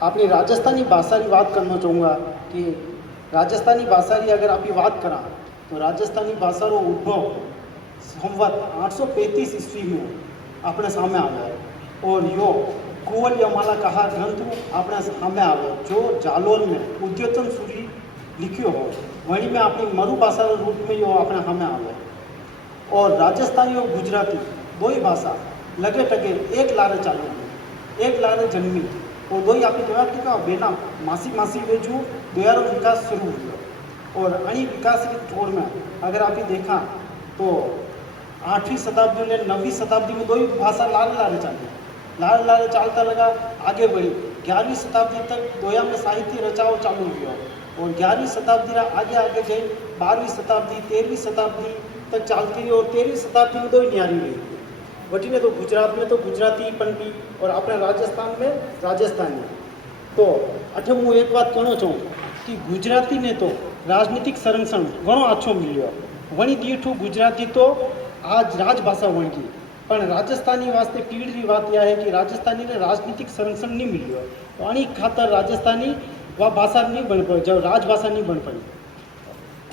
अपनी राजस्थानी भाषा की बात करना चाहूँगा कि राजस्थानी भाषा की अगर आप बात करा तो राजस्थानी भाषा रो उद्भव संवत 835 ईस्वी में अपने सामने आवे है और यो कुंवर यमाला कहा ग्रंथ अपने सामने आवे जो जालोर में उद्योतन सूरी लिखियो हो वहीं में अपनी मरु भाषा रूप में यो अपने सामने आवे और राजस्थानी और गुजराती दो ही भाषा लगे टगे एक लारे चालू एक लारे जन्मी और दो ही आप का बेना मासी मासी वेजू द्वयारो विकास शुरू हुआ और अणी विकास की दौर में अगर आप देखा तो 8वीं शताब्दी ने 9वीं शताब्दी में दो ही भाषा लाल लारे चलता लगा आगे बढ़ी 11वीं शताब्दी तक दोया में साहित्य रचाओ चालू हुआ और 11वीं शताब्दी आगे आगे गई 12वीं शताब्दी 13वीं शताब्दी तक चलती रही और 13वीं शताब्दी में दो ही न्यारी रही वटी ने तो गुजरात में तो गुजराती पनपी और अपने राजस्थान में राजस्थानी तो अठे हूँ एक बात कहना चाहूँ कि गुजराती ने तो राजनीतिक संरक्षण घणो आछो मिलो वणी दीठू गुजराती तो आज राजभाषा बन गई पर राजस्थानी वास्ते पीढ़ी बात यह है कि राजस्थानी ने राजनीतिक संरक्षण नहीं मिलो तो अणी खातर राजस्थानी वह भाषा नहीं बन पाई जब राजभाषा नहीं बन पाई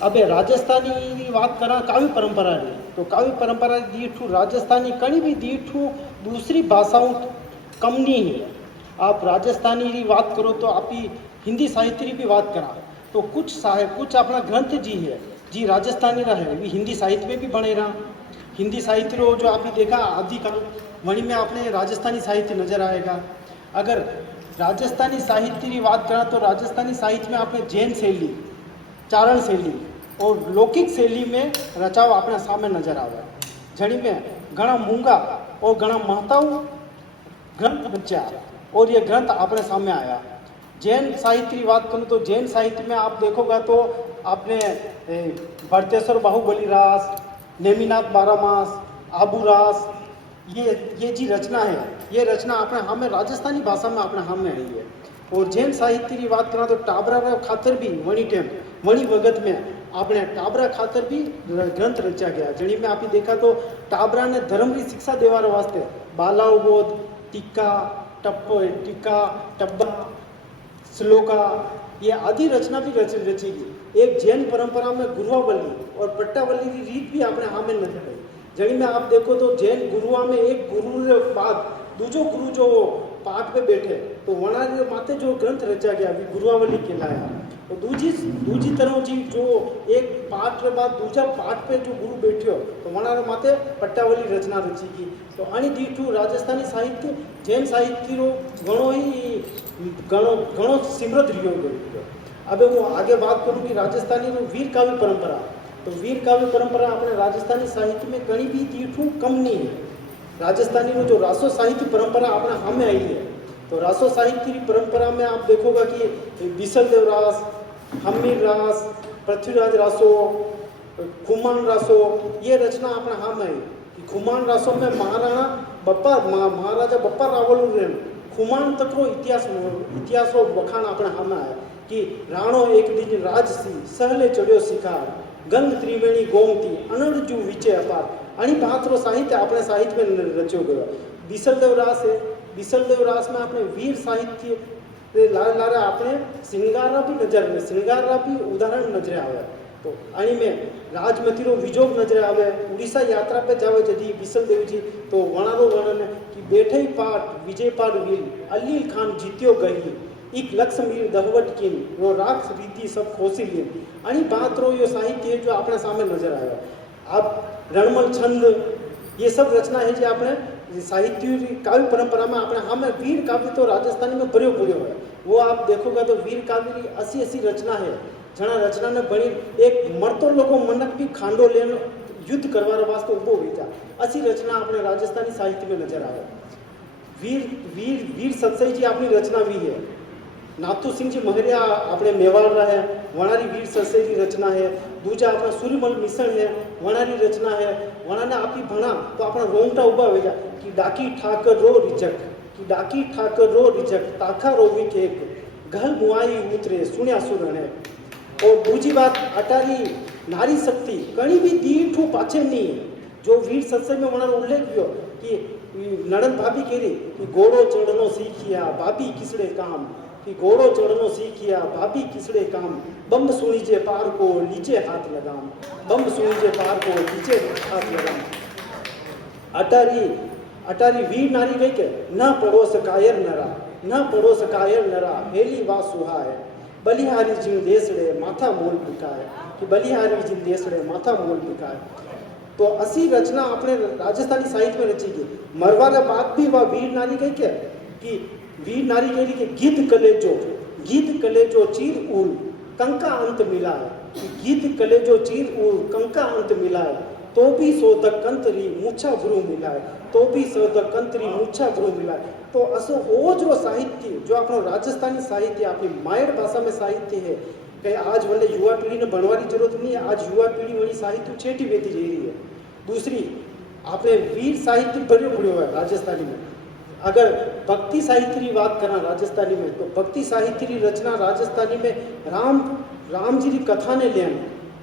अब राजस्थानी की बात करा काव्य परंपरा री तो काव्य परंपरा दीठू राजस्थानी कहीं भी दीठू दूसरी भाषाओं कम नहीं है आप राजस्थानी की बात करो तो आप हिंदी साहित्य की भी बात करा तो कुछ अपना ग्रंथ जी है जी राजस्थानी रहा है भी हिंदी साहित्य में भी बने रहा हिंदी साहित्य रो जो आपने देखा आदिकाल वहीं में आपने राजस्थानी साहित्य नजर आएगा अगर राजस्थानी साहित्य की बात करा तो राजस्थानी साहित्य में आपने जैन शैली चारण शैली और लौकिक शैली में रचाव अपने सामने नजर आवे जड़ी में घना मूंगा और घना महताऊ ग्रंथ बचा और ये ग्रंथ अपने सामने आया जैन साहित्य की बात करूँ तो जैन साहित्य में आप देखोगा तो आपने भरतेश्वर बाहुबली रास नेमिनाथ बारामास आबू रास ये जी रचना है ये रचना अपने हमें राजस्थानी भाषा में अपने सामने आई है और जैन साहित्य की बात करा तो टाबरा खातर भी वणी वगत में आपने टाबरा खातर भी ग्रंथ रचा गया जड़ी में आप देखा तो टाबरा ने धर्म की शिक्षा देवार वास्ते बालावबोध टीका टब्बा श्लोका ये आदि रचना भी रची गई एक जैन परंपरा में गुरुआवली और पट्टावली की रीत भी अपने हाँ में नजर आई जड़ी में आप देखो तो जैन गुरुआ में एक गुरु के बाद दूसरो गुरु जो पाठ पे बैठे तो वना माते जो ग्रंथ रचा गया अभी गुरुआवली कहलाया और दूजी तरह जी जो एक पाठ के बाद दूसरा पाठ पे जो गुरु बैठो तो वना माते पट्टावली रचना रची की तो अणी दीठू राजस्थानी साहित्य जैन साहित्य रो घणो समृद्ध रियो गयो अब वो आगे बात करूँ कि राजस्थानी वीर काव्य परंपरा तो वीर काव्य परंपरा अपने राजस्थानी साहित्य में कहीं भी दीठू कम नहीं है राजस्थानी में जो रासो साहित्य परंपरा अपने हम में आई है तो रासो साहित्य की परंपरा में आप देखोगा कि बिसलदेव रास हमीर रास पृथ्वीराज रासो खुमान रासो ये रचना अपने हम आई कि खुमान रासो में महाराजा बप्पा रावल खुमान तक रो इतिहास वखाण अपने हम आया कि राणो एक दिन राजसी सहले चढ़ियो शिकार गंग त्रिवेणी गोमती अनड़जू विचे अपार अणी पात्रो साहित्य अपने साहित्य में रचो गयो बिसलदेव रास है बिसलदेव रास में अपने वीर साहित्य लारे अपने श्रृंगारा भी श्रृंगारा भी उदाहरण नजरे आवे तो अणी में राजमती रो विजोग नजरे आवे उड़ीसा यात्रा पे जावे जदी बिसलदेव जी तो वणारो वर्णन कि बैठे पाठ विजय पाठ वीर अलील खान जीत्यो गई एक लक्ष्मी दहवट की रो राक्ष रीति सब खोसी लिए अणी बात रो यो साहित्य जो अपने सामने नजर आया अब रणमल छंद ये सब रचना है जो आपने साहित्य काव्य परंपरा में अपने हमें वीर काव्य तो राजस्थानी में भर्यो है वो आप देखोगे तो वीर काव्य की 80 रचना है जना रचना ने बनी एक मरतो लोगों मनक भी खांडो लेन युद्ध करवा वास्ते उभो हुई था 80 रचना अपने राजस्थानी साहित्य में नजर आवे वीर वीर वीर सतसई जी अपनी रचना भी है नाथू सिंह जी महरिया अपने मेवाड़ रहा है वणारी वीर सतसई की रचना है दूजा अपना सूर्यमल मिश्रण है वणारी रचना है वणा ने आपकी भणा तो अपना रोंगटा उभा हो गया कि डाकी ठाकर रो रिजक कि डाकी ठाकर रो रिजक ताखा रोवी केक घल मुआई उतरे सुण्या सुरणे और दूजी बात अटारी नारी शक्ति कहीं भी दीठू पाछे नहीं है जो वीर सत्संग में वणा उल्लेख किया कि नड़न भाभी कह रही कि घोड़ो चढ़नो सीखिया भाभी किसड़े काम कि घोड़ो चढ़नो सीखिया भाभी किसड़े काम, बम सुनीजे पार को लीजे हाथ लगाम, बम सुनीजे पार को लीजे हाथ लगाम। अटारी अटारी वीर नारी गई के न पड़ोस कायर नरा, न पड़ोस कायर नरा हेली वा सुहाय, बलिहारी जिन देसड़े माथा मोल पिकाय, कि बलिहारी जिन देसड़े माथा मोल पिकाय। तो असी रचना अपने राजस्थानी साहित्य में रची गई। मरवा के बाद भी वह वीर नारी कही क्या कि वीर नारी कही कि गीत कलेजो चीर उल कंका अंत मिला है, गीत कलेजो चीर उल कंका अंत मिला है, तो भी सोदक कंतरी मूछा भ्रू मिला है, तो भी सोदक कंतरी मूछा भ्रू मिला है। तो असो वो जो साहित्य जो अपनो राजस्थानी साहित्य अपनी मायर भाषा में साहित्य है कि आज वने युवा पीढ़ी ने बनवानी जरूरत नहीं है। आज युवा पीढ़ी वही साहित्य छेटी बेती जा रही है। दूसरी आपने वीर साहित्य भरियो पड़ो है राजस्थानी में। अगर भक्ति साहित्य की बात करा राजस्थानी में, तो भक्ति साहित्य की रचना राजस्थानी में राम जी की कथा ने लेन,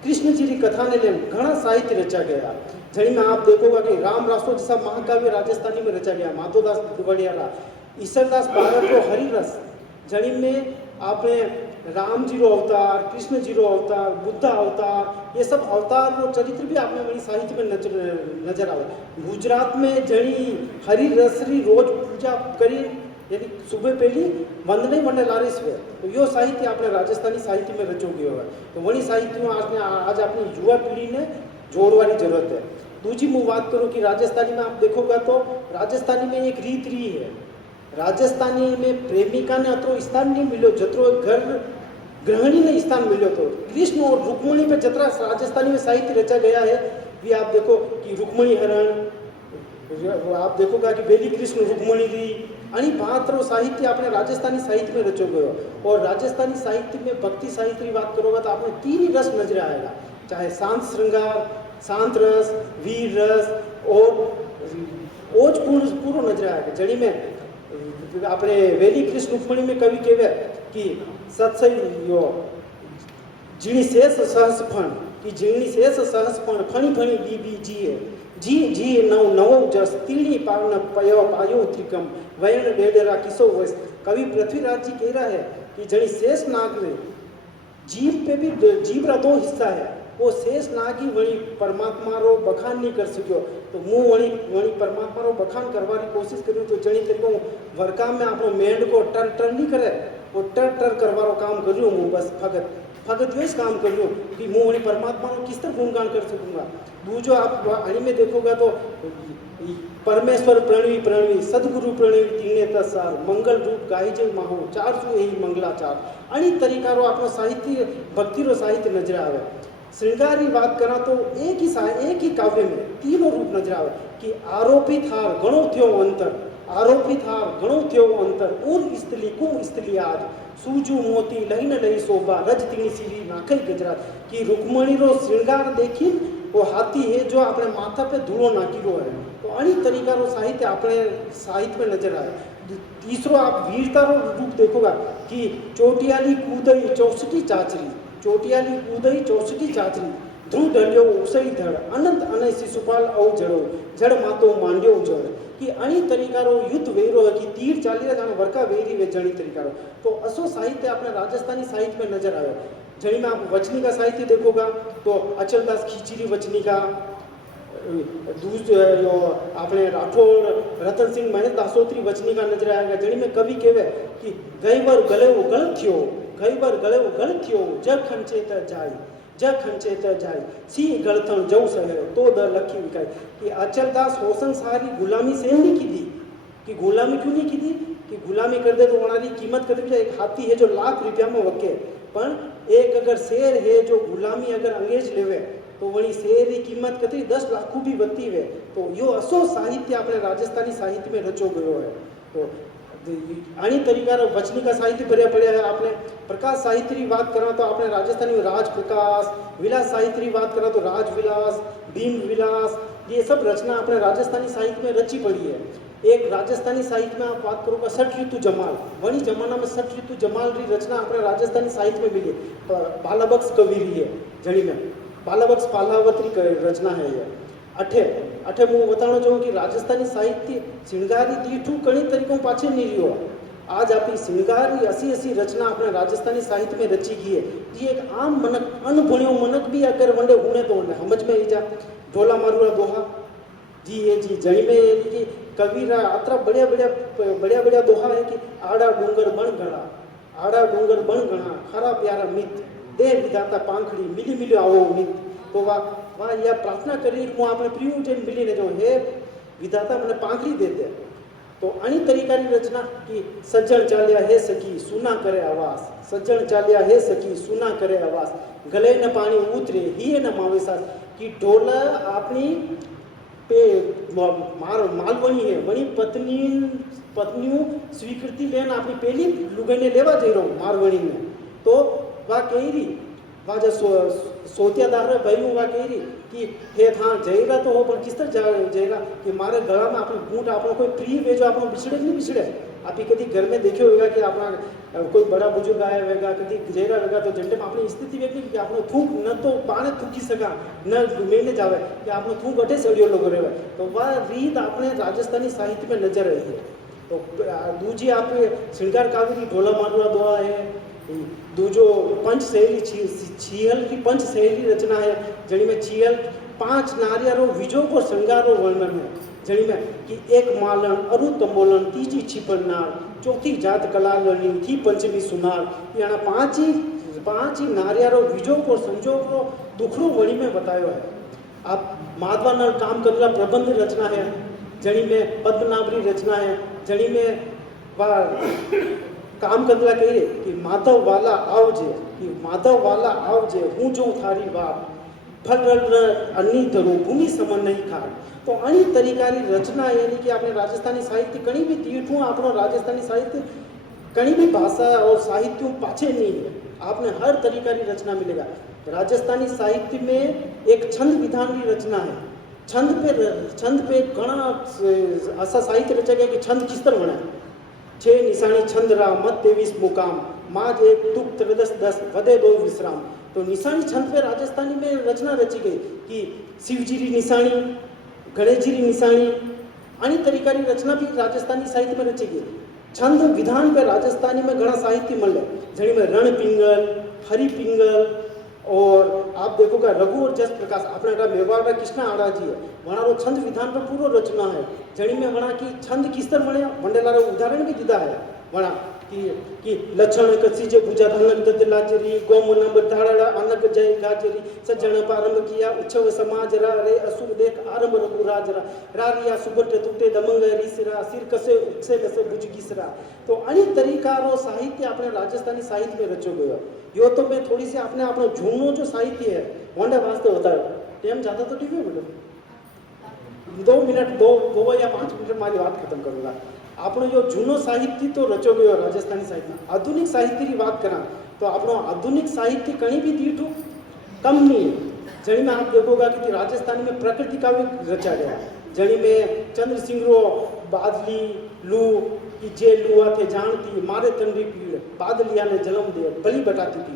कृष्ण जी की कथा ने लेन घना साहित्य रचा गया। जड़ी में आप देखोगा कि राम रासो जैसा महाकाव्य राजस्थानी में रचा गया। माधोदास दुवड़ियारा, ईश्वरदास बारक को हरिरस, जड़ी में आपने राम जी रो अवतार, कृष्ण जी रो अवतार, बुद्ध अवतार, ये सब अवतार रो चरित्र भी आपने वही साहित्य में नजर आवे। गुजरात में जड़ी हरिरसरी रोज पूजा करी, यानी सुबह पहली वंदने वंदे लारिस हुए, तो यो साहित्य अपने राजस्थानी साहित्य में रचो गयो है। तो वही साहित्य में आज अपनी युवा पीढ़ी ने जोड़वानी जरूरत है। दूजी मैं बात करूँ कि राजस्थानी में आप देखोगा तो राजस्थानी में एक रीत रही है। राजस्थानी में प्रेमिका ने अतरो स्थान नहीं मिलो जतरो घर गृहिणी ने स्थान मिलो। तो कृष्ण और रुक्मणी पे जतरा राजस्थानी में साहित्य रचा गया है, भी आप देखो कि रुक्मणी हरण, आप देखोगा कि बेली कृष्ण रुक्मणी री आणि पात्र साहित्य अपने राजस्थानी साहित्य में रचो गयो। और राजस्थानी साहित्य में भक्ति साहित्य की बात करोगे तो आपने तीन ही रस नजर आएगा, चाहे शांत श्रृंगार, शांत रस, वीर रस और ओज पूरो नजर आएगा। जड़ी में अपने वेली कृष्ण रुक्मणी में कवि कहवे कि सत्सई यो जीणी शेष सहस फण, कि जीणी शेष सहस फण फणी फणी बीबी जीए, जी जी नव नवो जस तीणी पावन पयो पायो त्रिकम वयन डेडेरा किसो वस। कवि पृथ्वीराज जी कह रहा है कि जड़ी शेष नाग रे जीव पे भी जीव रा दो हिस्सा है, वो शेष नागी वही परमात्मा रो बखान नहीं कर सको। तो मुँह वही परमात्मा रो बखान करवानी कोशिश करूँ तो जड़ी तरीको वर्का में अपनो मेंढ को टर टर नहीं करे, वो टर टर करवारो काम करूँ हूँ। बस भगत वेश काम करूँ कि मुँह वही परमात्मा को किस तरह गुणगान कर सकूँगा। दूजो आप अणी में देखोगा तो परमेश्वर प्रणवी प्रणवी सदगुरु प्रणवी तीने तसार मंगल रूप गायजे माहो चार सु यही मंगलाचार। अणी तरीका रो अपनो साहित्य भक्ति रो साहित्य नजर आवे। श्रृंगार की बात करा तो एक ही काव्य में तीनों रूप नजर आवे कि आरोपित हार गणो थयो अंतर, आरोपित हार गणो थयो अंतर, उन स्त्री कुम स्त्री आज सूजू मोती लहीन लही शोभा रज तीनी सीरी नाखई गजरात। कि रुक्मणी रो श्रृंगार देखी वो हाथी है जो अपने माथा पे धूलो नाकी रो है। तो अणी तरीका रो साहित्य अपने साहित्य में नजर आए। तीसरो आप वीरता रो रूप देखोगा कि चोटियाली कूदई 64 चाचरी, चोटियाली कूदई 64 चाचरी, ध्रुव ढल्यो उसई धड़ अनंत अनय शिशुपाल औ जड़ो जड़ मातो मांड्यो जड़। कि अणी तरीका रो युद्ध वेरो है कि तीर चाली रा जाने वर्का वेरी वे जणी तरीका रो। तो असो साहित्य अपने राजस्थानी साहित्य में नजर आयो। जड़ी में आप वचनी का साहित्य देखोगा तो अचलदास खींचीरी वचनी का, अपने राठौड़ रतन सिंह महेश दासोत्री वचनी का नजर आएगा। जड़ी में कवि कहवे कि गई बार गले वो गलत थियो, गई बार गले वो गलत थियो, जग खंचे त जाई, जग खंचे त जाई, सी गलतन जऊ सहे तो द लखी विकाई। कि अचलदास होसन सारी गुलामी से नहीं की थी, कि गुलामी क्यों नहीं की थी कि गुलामी कर दे तो हमारी कीमत कर दी। एक हाथी है जो ₹1,00,000 में वके, पर एक अगर शेर है जो गुलामी अगर अंग्रेज लेवे तो वही शेर की कीमत कतरी 10 लाख भी बत्ती है। तो यो असो साहित्य अपने राजस्थानी साहित्य में रचो गयो है। तो अणी तरीका वचनी का साहित्य भरिया पड़िया है। आपने प्रकाश साहित्य की बात करा तो आपने राजस्थानी में राज प्रकाश, विलास साहित्य की बात करा तो राज विलास, भीम विलास, ये सब रचना अपने राजस्थानी साहित्य में रची पड़ी है। एक राजस्थानी साहित्य में आप बात करोगे सठ ऋतु जमाल, वही जमाना में सठ ऋतु जमाल की रचना अपने राजस्थानी साहित्य में मिली। तो बालाबक्स कवि रही है जड़ी में, बालाबक्स पालावत की रचना है ये। अठे मैं बताना चाहूँ कि राजस्थानी साहित्य श्रृंगारी दीठू कई तरीकों पाछे नहीं रहो। आज आपकी श्रृंगार ऐसी ऐसी रचना अपने राजस्थानी साहित्य में रची गई है कि एक आम मनक अनभुण्यो मनक भी अगर वंडे हुने तो वंडे समझ में ही जा ढोला मारुआ दोहा जी ये जी जड़ी में कि कबीरा अतरा बढ़िया दोहा है कि आड़ा डूंगर बन गणा खरा प्यारा मित दे विधाता पांखड़ी मिली मिली आवो मित तो वाह यह प्रार्थना करी હું આપણે પ્રિયું જઈને મિલીને જો હે વિધાતા મને પાંખડી દે દે तो अणी तरीकानी रचना कि सज्जन चाल्या हे सखी सुना करे आवास सज्जन चाल्या हे सखी सुना करे आवास गले न पानी उतरे ही न मावेसा कि ढोला अपनी पे मालवणी है वणी पत्नियों स्वीकृति लेन अपनी पहली लुगाई ने लेवा जई रहो मारवणी में तो वा कही रही वा जो सोतियादार भाई वा कही रही कि हे था जयरा तो हो पर किस तरह जयरा कि मारे गला में अपनी बूट अपना कोई प्रिय वे जो अपना बिछड़े नहीं बिछड़े आप ही कभी घर में देखे होगा कि अपना कोई बड़ा बुजुर्ग आया होगा कभी जयरा होगा तो झंडे में अपनी स्थिति व्यक्ति कि आपने थूक न तो पाने थूकी सका न मेने जावे कि आपने थूक अटे सड़ियो लोग रहे तो वह रीत अपने राजस्थानी साहित्य में नजर रही है तो दूजी आप श्रृंगार कावेरी ढोला मारुआ दोहा है दूजो पंच शैली छीहल की पंच शैली रचना है जड़ी में छीहल 5 नारियारो विजो को श्रृंगारो वर्णन है जड़ी में कि एक मालन अरु तंबोलन तीजी छिपरनार चौथी जात कला लर्निंग थी पंचमी सुनार याना पांच ही नारियारो विजो को संजोग को दुखरो वणी में बतायो है आप माधवा नल काम करला प्रबंध रचना है जड़ी में पद्मनाभरी रचना है जड़ी में काम करला कही कि माधव वाला आवजे हूँ जो थारी बात फल अन्नी धरो भूमि समन नहीं खाड़ तो अणी तरीकानी रचना यानी कि आपने राजस्थानी साहित्य कहीं भी तीर्थों अपनो राजस्थानी साहित्य कहीं भी भाषा और साहित्यों पाछे नहीं है आपने हर तरीका की रचना मिलेगा राजस्थानी साहित्य में एक छंद विधान की रचना है छंद पे घना ऐसा साहित्य रचा गया कि छंद किस तरह बना छे निशानी छंद रा मत 23 मुकाम माज एक तुक 13 वदे 2 विश्राम तो निशानी छंद पे राजस्थानी में रचना रची गई कि शिवजी री निशानी गणेश जी री निशानी अनी तरीका की रचना भी राजस्थानी साहित्य में रची गई छंद विधान पे राजस्थानी में घना साहित्य मिले जड़ी में रण पिंगल हरि पिंगल और आप देखोगे रघु और जस प्रकाश अपने का मेवाड़ का कृष्णा आड़ा जी है वहाँ वो छंद विधान पर पूरा रचना है जड़ी में वहाँ की छंद किस तरह बने वंडेला उदाहरण भी दिया है वहाँ कि लक्षण कसी जे पूजा धनक दत्त लाचरी गोम नंबर धाड़ा अनक जय गाचरी सज्जन प्रारंभ किया उत्सव समाज रा रे असुर देख आरंभ रघु राज रा रिया सुबट टूटे दमंग रीसरा सिर कसे उत्से कसे बुझ गिसरा तो अनेक तरीका रो साहित्य अपने राजस्थानी साहित्य में रचो गयो यो तो मैं थोड़ी सी अपने अपना जूनो जो साहित्य है वंडे वास्ते होता है टाइम ज्यादा तो ठीक है मैडम 2 मिनट 2 या 5 मिनट मारी बात खत्म करूंगा આપણો જો જૂનો સાહિત્ય તો રચો ગયો રાજસ્થાની સાહિત્ય આધુનિક સાહિત્યની વાત કરા તો આપણો આધુનિક સાહિત્ય કણી भी तीठू कम नहीं है जड़ी में आप देखोगा कि राजस्थान में प्रकृति का भी रचा गया जड़ी में चंद्र सिंह रो बादली लू कि जे लुआ थे जानती मारे तंडी पीड़ बादलिया ने जन्म दे बलि बटाती थी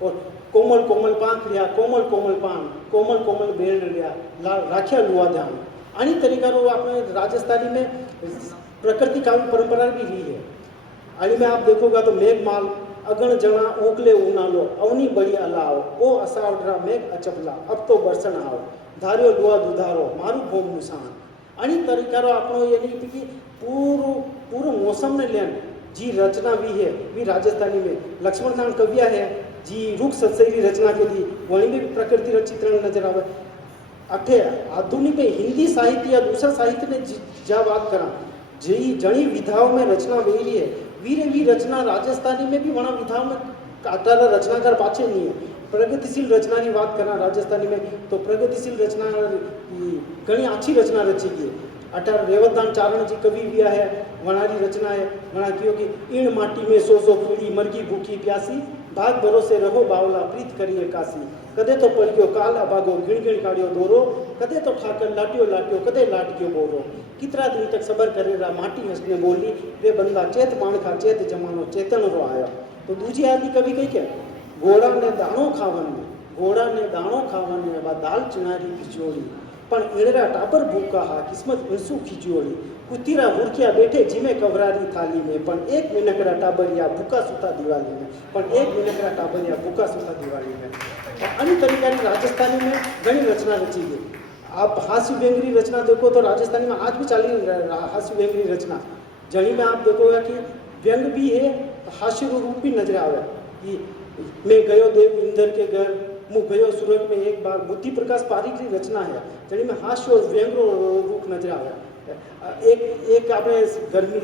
और कोमल कोमल पाखड़िया कोमल कोमल पान कोमल कोमल बेड़ लिया राखिया लुआ ध्यान अनी तरीका रो आपने राजस्थानी में प्रकृति का भी परंपरा भी रही है अली में आप देखोगा तो मेघमाल अगण जना ओकले उनालो अवनी बड़ी अलाव ओ असावड्रा मेघ अचपला अब तो बरसन आओ धारियो लुआ दुधारो मारू भोम मुसान अनी तरीकारो आपनो यानी कि पूरो मौसम ने लेन जी रचना भी है भी राजस्थानी में लक्ष्मण नाम कविया है जी रुख सत्सरी रचना के लिए वहीं भी प्रकृति चित्रण नजर आवे अठे आधुनिक हिंदी साहित्य या दूसरा साहित्य ने जा बात करा जी जनी विधाओं में रचना वेरी है वी रचना राजस्थानी में भी वहाँ विधाओं में काटारा रचनाकार पाछे नहीं है प्रगतिशील रचना की बात करना राजस्थानी में तो प्रगतिशील रचना घनी अच्छी रचना रची गई अठार रेवतदान चारण जी कवि भी है वनारी रचना है वना क्यों कि इन माटी में सो कीड़ी मरगी भूखी प्यासी भाग भरोसे रहो बावला प्रीत करिए काशी कदे तो पड़ियो काल अभागो गिण गिण काढ़ियो दोरो कदे तो ठाकर लाटियो लाटियो कदे लाटकियो बोरो कितना दिन तक सबर करेगा माटी हंसने बोली रे बंदा चेत माणखा चेत जमानो चेतन रो आया तो दूजी आदि कवि कही क्या घोड़ा ने दाणो खावन में वा दाल चुनारी खिचोड़ी पण एणरा टाबर भूखा हा किस्मत हंसू खीजोड़ी कुतीरा मुर्खिया बैठे जिमे कवरारी थाली में पण एक मिनकरा टाबरिया भूखा सुता दिवाली में पण एक मिनकरा टाबरिया भूखा सुता दिवाली में। अन्य तरीका की राजस्थानी में घनी रचना रची गई। आप हास्य व्यंग्री रचना देखो तो राजस्थानी में आज भी चाली हास्य व्यंग्री रचना जनी में आप देखोगे कि व्यंग भी है, हास्य रूप भी नजर आवे कि मैं गयो देव इंद्र के घर, मुँह गयो सूरज में एक बार, बुद्धि प्रकाश पारिक की रचना है जनी में हास्य और व्यंग रूप नजर आवे। एक आपने गर्मी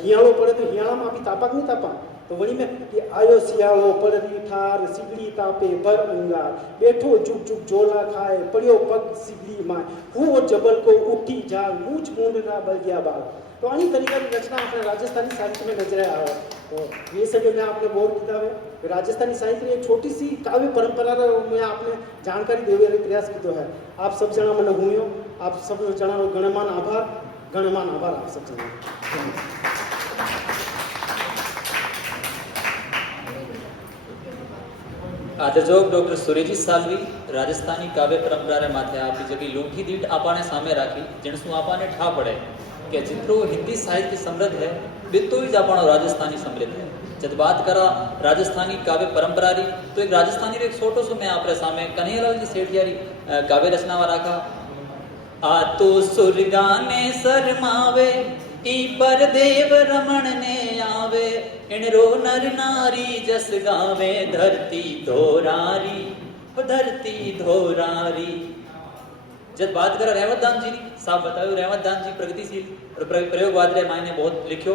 हियाळो पड़े तो हियाळा में अभी तापक नहीं तापा तो वही में कि आयो सियाळो पड़री ठार सिगड़ी तापे भर अंगार, बैठो जुग जुग झोला खाए पड़ियो पग सिगड़ी माय, हुओ जबल को उठी जाल मूछ मूंडरा बल गया बाल। तो अनेक तरीका की रचना अपने राजस्थानी साहित्य में नजर आया है। तो ये सभी मैं आपने बोर किया है राजस्थानी साहित्य एक छोटी सी काव्य परंपरा में आपने जानकारी देवे प्रयास किया है। आप सब जना मैंने हुई आप सब जना गणमान आभार आप सब जना। આદરજોગ ડોક્ટર સુરેજી સાલવી રાજસ્થાની કાવ્ય પરંપરા માથે આપી જકી લોઠી દીઠ આપાને સામે રાખી જેણસું આપાને ઠા પડે કે જેટલો हिंदी साहित्य समृद्ध है बितो ही जापानो राजस्थानी समृद्ध है। जब बात करा राजस्थानी काव्य परंपरा री तो एक राजस्थानी एक छोटो सो मैं आपरे सामे कन्हैयालाल जी सेठिया री काव्य रचनावा राखा। आ तो सुरगाने शरमावे ई पर देव रमण ने आवे इनरो नर नारी जस गावे धरती धोरारी। जब बात करा रहमतदान जी साहब बतायो रहमतदान जी प्रगतिशील और प्रयोगवाद रे मायने बहुत लिखियो।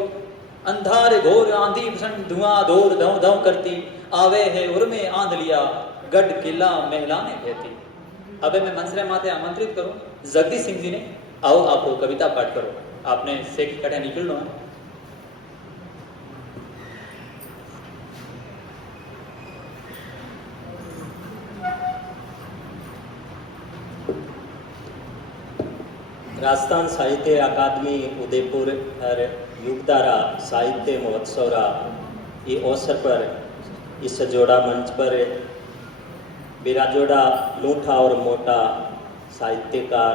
अंधार घोर आंधी भीषण धुआं धोर धौ धौ करती आवे है उर्मे आंधलिया गढ़ किला महला ने कहती। अबे मैं मंच रे माथे आमंत्रित करूं जगदीश सिंह जी ने, आओ आपको कविता पाठ करो। आपने सेठ कटे निकलना है। राजस्थान साहित्य अकादमी उदयपुर और युगधारा साहित्य महोत्सव ये अवसर पर इस जोड़ा मंच पर बिराजोड़ा लूठा और मोटा साहित्यकार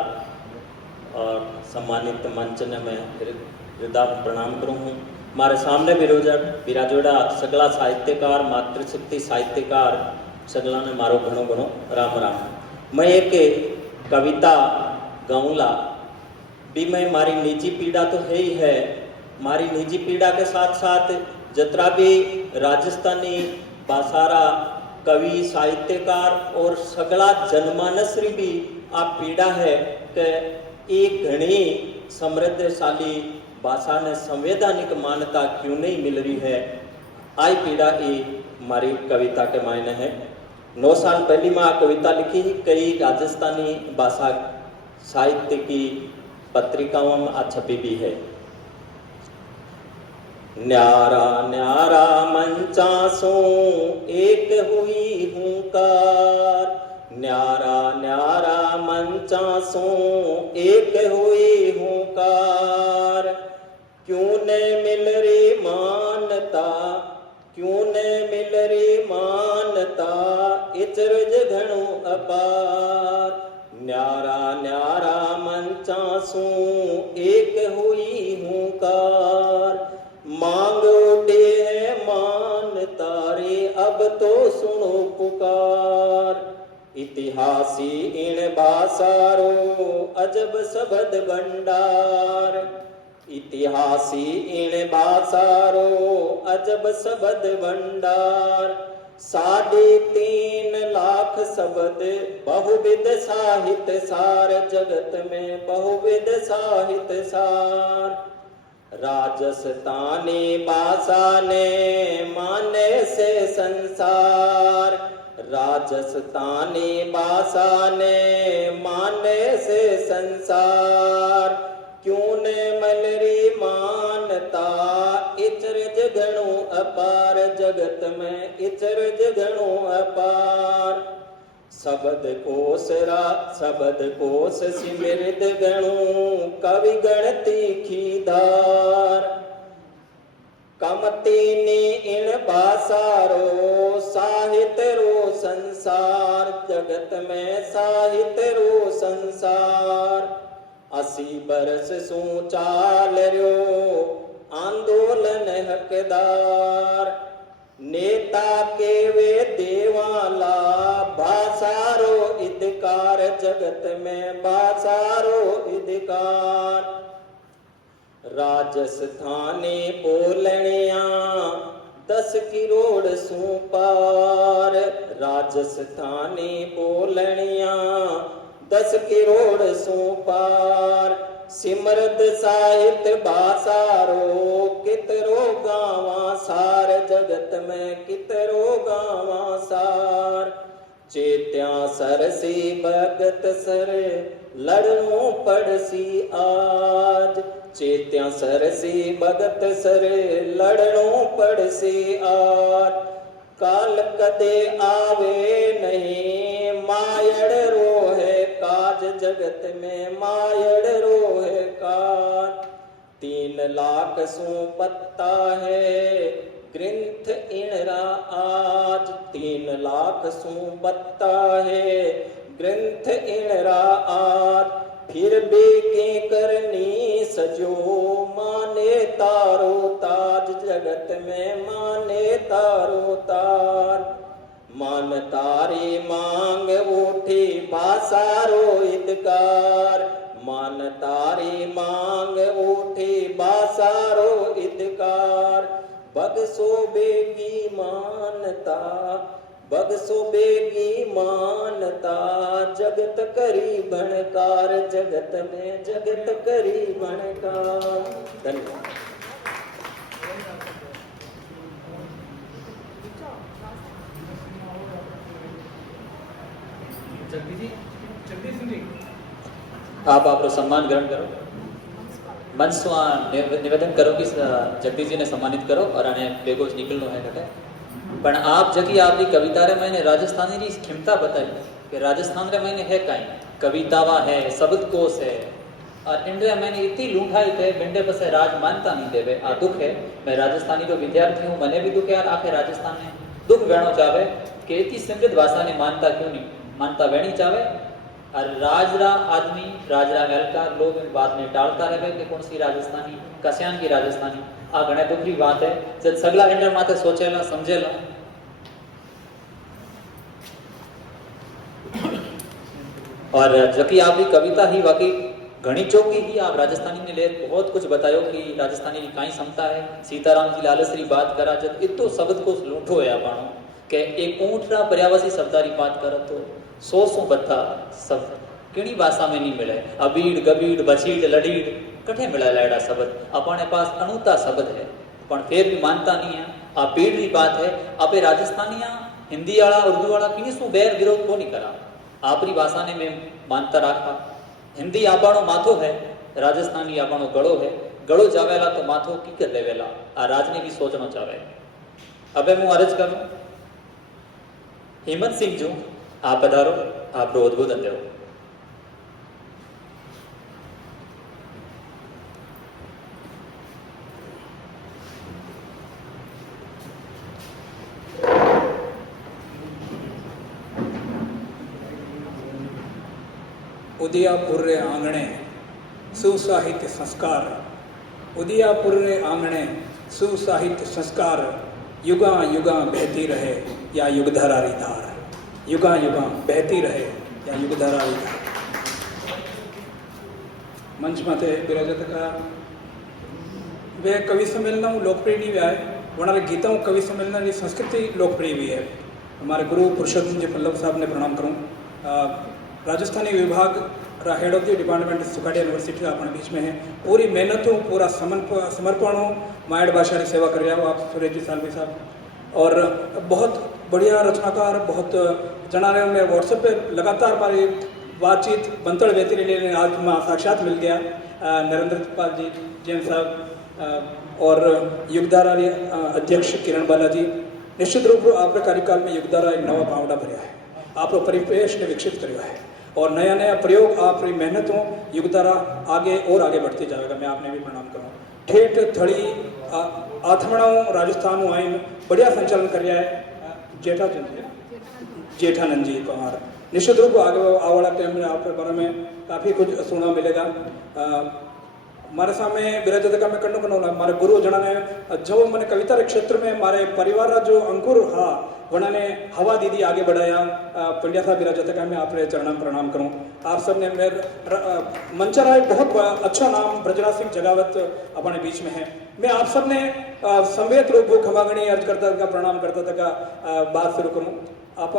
और सम्मानित मंच ने मैं हृदय प्रणाम करूँ हूँ। हमारे सामने बिराजोड़ा सगला साहित्यकार मातृशक्ति साहित्यकार सगला ने मारो घणो घणो राम राम। मैं एक कविता गाऊंला भी मैं मारी निजी पीड़ा तो है ही है। मारी निजी पीड़ा के साथ साथ जतरा भी राजस्थानी भाषारा कवि साहित्यकार और सगला जनमानस री भी आप पीड़ा है कि एक घनी समृद्धशाली भाषा ने संवैधानिक मान्यता क्यों नहीं मिल रही है। आई पीड़ा ये हमारी कविता के मायने है। 9 साल पहले मैं कविता लिखी ही कई राजस्थानी भाषा साहित्य की पत्रिकाओं में छपी भी है। न्यारा न्यारा मंचासों एक हुई हुंकार, न्यारा न्यारा मंचासों एक हुई हुंकार। क्यों न मिल रे मानता, क्यों न मिल रे मानता, इचरज घणो अपार। न्यारा न्यारा मंचासों एक हुई हुंकार, मांग उठे है मान तारे अब तो सुनो पुकार। इतिहासी इन भाषारो अजब शब्द भंडार, इतिहासी इन भाषारो अजब शब्द भंडार। 3.5 लाख शब्द बहुविध साहित्य सार, जगत में बहुविध साहित्य सार। राजस्थानी भाषा ने माने से संसार, राजस्थानी भाषा ने माने से संसार। क्यों ने मलरी मानता, इचरज घणो अपार, जगत में इचरज घणो अपार। शब्द कोश सिमृद गणो, कवि गण तीखी धार। कमतीनी इन बासारो साहित्य रो संसार, जगत में साहित्य रो संसार। 80 बरस सू चाल रयो आंदोलन हकदार, नेता के वे देवाला भाषारो अधिकार, जगत में भाषारो अधिकार। राजस्थानी बोलणिया 10 करोड़ सू पार, राजस्थानी बोलणिया 10 करोड़ सू पार। सिमरद साहित्य भाषारो कितरो गावा सार, जगत में कितरो गावा सार। चेत्या सरसी भगत सर लड़नो पड़सी आज, चेत्या सरसी भगत सर लड़नो पड़सी आज। काल कदे आवे नहीं मायड़ रोहे काज, जगत में मायड़ रोहे काज। 3 लाख सू पत्ता है ग्रंथ इणरा आज, 3 लाख सू पत्ता है ग्रंथ इणरा आज। फिर भी के करनी सजो माने तारो ताज, जगत में माने तारो ताज। मान तारी मांग उठी भाषारो इदकार, मान तारी मांग उठी भाषारो इदकार। बगसो बेगी मानता, बगसो बेगी मानता, जगत करी भणकार, जगत में जगत करी भणकार। धन्यवाद। आप आपको सम्मान ग्रहण करो। मंच निवेदन करो कि जगदीश जी ने सम्मानित करो और आने बेगो ज निकलनो है घटे। पण आप जगी आपकी कविता रे मैंने राजस्थानी री क्षमता बताई कि राजस्थान रे मैंने है काई कवितावा है, शब्दकोश है और इंडिया मैंने इतनी लूंठाई थे बिंडे पसे राज मानता नहीं देवे। आ दुख है, मैं राजस्थानी जो विद्यार्थी हूँ मने भी दुख है यार, आखे राजस्थान में दुख वेणो चाहे कि इतनी समृद्ध भाषा ने मानता क्यों नहीं, मानता वेणी चाहे। और राजरा आदमी राजरा हल्का लोग इन बात में टालता रहे कि कौन सी राजस्थानी कस्यान की राजस्थानी। आ घणे दुख री बात है जब सगला इंडिया माथे सोचेला समझेला। और जबकि आपकी कविता ही वाकई घनी चौकी ही आप राजस्थानी ने ले बहुत कुछ बतायो कि राजस्थानी की काई क्षमता है। सीताराम जी लालसरी बात करा जब इतो शब्द को लूठो है आपनो के एक ऊंटरा पर्यावसी शब्दारी बात कर तो 100 बत्ता शब्द किणी भाषा में नहीं मिले। अबीड़ गबीड़ बछीड़ लड़ीड़ कठे मिला लाड़ा शब्द अपने पास अणुता शब्द है पर फिर भी मानता नहीं है। आ पीड़ की बात है आपे राजस्थानिया हिंदी वाला उर्दू वाला किनी सु बैर विरोध को नहीं करा। आपरी भाषा ने मैं मानता रखा। हिंदी आपणो माथो है, राजस्थानी आपणो गड़ो है। गड़ो जावेला तो माथो की कर देवेला। आ राजने भी सोचना चाहे। अबे मैं अर्ज करूं हेमंत सिंह जो आप पधारो, आप उद्बोधन दो। उदयपुर रे आंगणे सुसाहित्य संस्कार, उदयपुर रे आंगणे सुसाहित्य संस्कार। युगा युगा बहती रहे या युगधरा री धार, युगा युगा बहती रहे या युगधरा री धार। मंच माथे बिराजत का वे कवि सम्मेलन लोकप्रिय नहीं हुआ है, वनारे गीतों कवि सम्मेलन की संस्कृति लोकप्रिय हुई है। हमारे गुरु पुरुषोत्तम जी पल्लव साहब ने प्रणाम करूँ। राजस्थानी विभाग head of the department Sukhadia university अपने बीच में है। पूरी मेहनत हो, पूरा समर्पण हो, मायड़ भाषा की सेवा कर रहे हो आप सुरेश जी सालवी साहब। और बहुत बढ़िया रचनाकार, बहुत जना रहे मैं व्हाट्सएप पे लगातार हमारी बातचीत बनतड़ बेहती रही। आज मैं साक्षात मिल गया नरेंद्र पाल जी जैन साहब और युगधारा अध्यक्ष किरण बालाजी। निश्चित रूप से आपके कार्यकाल में युगधारा एक नवा पावड़ा भरया है, आप परिवेश ने विकसित करवा है और नया नया प्रयोग आपकी मेहनत हो युगधारा आगे और आगे बढ़ती जाएगा। मैं आपने भी प्रणाम करूँ। ठेठ थड़ी आथमणाओं राजस्थान आइन बढ़िया संचालन कर रहा है जेठानंद जी कुमार। निश्चित रूप आगे आवाला टाइम में आपके बारे में काफ़ी कुछ सुनना मिलेगा। हमारे सामने बिराजता में कन्नो कन्नो हमारे गुरु जना ने जो मैंने कविता के क्षेत्र में हमारे परिवार का जो अंकुर हा उन्होंने हवा दीदी आगे बढ़ाया। पंड्या साहब बिराजता में आपने चरणम प्रणाम करूं। आप सब ने मेरे मंचरा एक बहुत अच्छा नाम ब्रजराज सिंह जगावत अपने बीच में है। मैं आप सब ने संवेद रूप खमागणी अर्ज करता था प्रणाम करता था का बात शुरू करूं। आप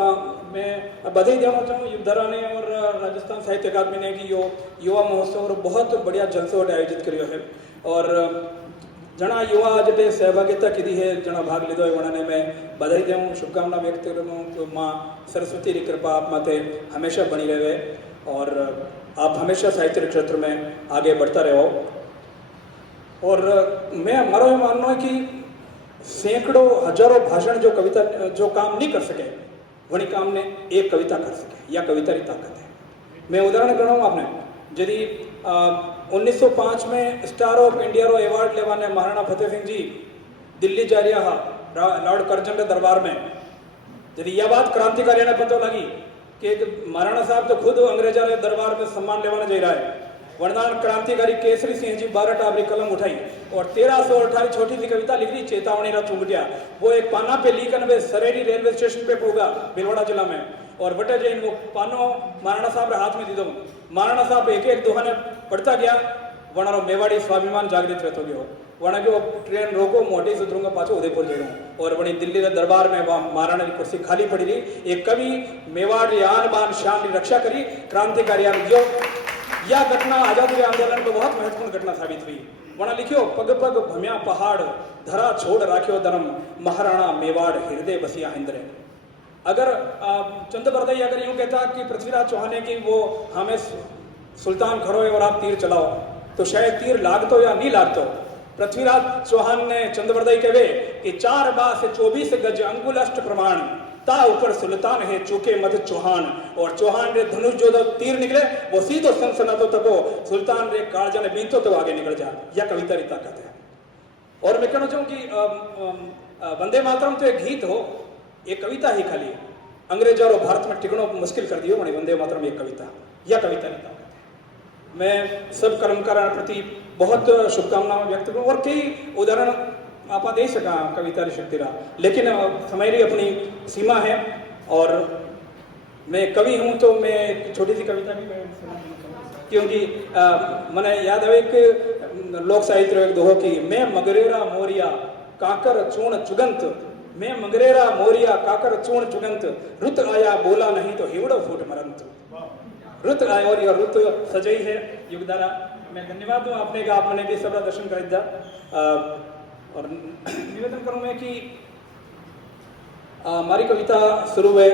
मैं बधाई देना चाहूँ युद्धरा ने और राजस्थान साहित्य अकादमी ने कि यो युवा महोत्सव और बहुत बढ़िया जलसो आयोजित करियो है। और जना युवा आज सहभागिता की है जना भाग लीधो है उन्होंने मैं बधाई दूँ शुभकामना व्यक्त करूँ तो माँ सरस्वती की कृपा आप माते हमेशा बनी रहे और आप हमेशा साहित्य के क्षेत्र में आगे बढ़ता रहो। और मैं हमारा ये मानना है कि सैकड़ों हजारों भाषण जो कविता जो काम नहीं कर सके वही काम ने एक कविता कर सके या कविता की ताकत है। मैं उदाहरण कर रहा हूँ आपने यदि 1905 में स्टार ऑफ इंडिया रो अवार्ड लेवाने महाराणा फतेह सिंह जी दिल्ली जा रहा हा लॉर्ड कर्जन के दरबार में। यदि यह बात क्रांतिकारी ने पता लगी कि महाराणा साहब तो खुद अंग्रेजा के दरबार में सम्मान लेवाने जा रहा है। वरदान क्रांतिकारी केसरी सिंह जी 12 टाबरी कलम उठाई और 1318 छोटी सी कविता लिख दी चेतावनी रा चुंगटिया। वो एक पाना पे लीकन वे सरेरी रेलवे स्टेशन पे पहुंचा भिलवाड़ा जिला में और बटे जैन वो पानो महाराणा साहब रे हाथ में दी दो। महाराणा साहब एक एक दोहा ने पढ़ता गया वनारो मेवाड़ी स्वाभिमान जागृत रहते गयो। वना के ट्रेन रोको मोटे सुधरूंगा पाछो उदयपुर जा रहा और वही दिल्ली के दरबार में वहाँ महाराणा की कुर्सी खाली पड़ी रही। एक कवि मेवाड़ आन बान शान की रक्षा करी क्रांतिकारी जो यह घटना आजादी आंदोलन को बहुत महत्वपूर्ण घटना साबित हुई। वना लिखियो पग पग भम्या पहाड़ धरा छोड़ राख्यो धर्म महाराणा मेवाड़ हृदय बसिया इंद्र। अगर चंद बरदई अगर यूं कहता कि पृथ्वीराज चौहान की वो हमें सुल्तान खड़ो है और आप तीर चलाओ तो शायद तीर लागतो या नहीं लागतो। पृथ्वीराज चौहान ने चंद बरदई कहे कि 4 बा से 24 गज अंगुल अष्ट प्रमाण ता ऊपर सुल्तान है चूके मत चौहान। और चौहान रे धनुष जो तीर निकले वो सीधो सनसनातो तको सुल्तान रे कालजा ने बीतो तो आगे निकल जा। यह कविता की ताकत है। और मैं कहना चाहूँ कि वंदे मातरम तो एक गीत हो एक कविता ही खाली अंग्रेजों और भारत में टिकनो मुश्किल कर दियो वंदे मातरम एक कविता यह कविता की ताकत है। मैं सब कर्मकारों प्रति बहुत शुभकामनाएं व्यक्त करूँ और कई उदाहरण आप दे सका कविता की शक्ति रहा लेकिन समय की अपनी सीमा है। और मैं कवि हूँ तो मैं एक छोटी सी कविता भी क्योंकि मैंने याद है एक लोक साहित्य एक दोहो की मैं मगरेरा मोरिया काकर चूण चुगंत मैं मगरेरा मोरिया काकर चूण चुगंत रुत आया बोला नहीं तो हिवड़ो फूट मरंत। रुत आया और यह रुत सजई है युगधारा। मैं धन्यवाद दूँ आपने कि आपने भी सबरा दर्शन कर दिया। और निवेदन करूँ मैं कि हमारी कविता शुरू है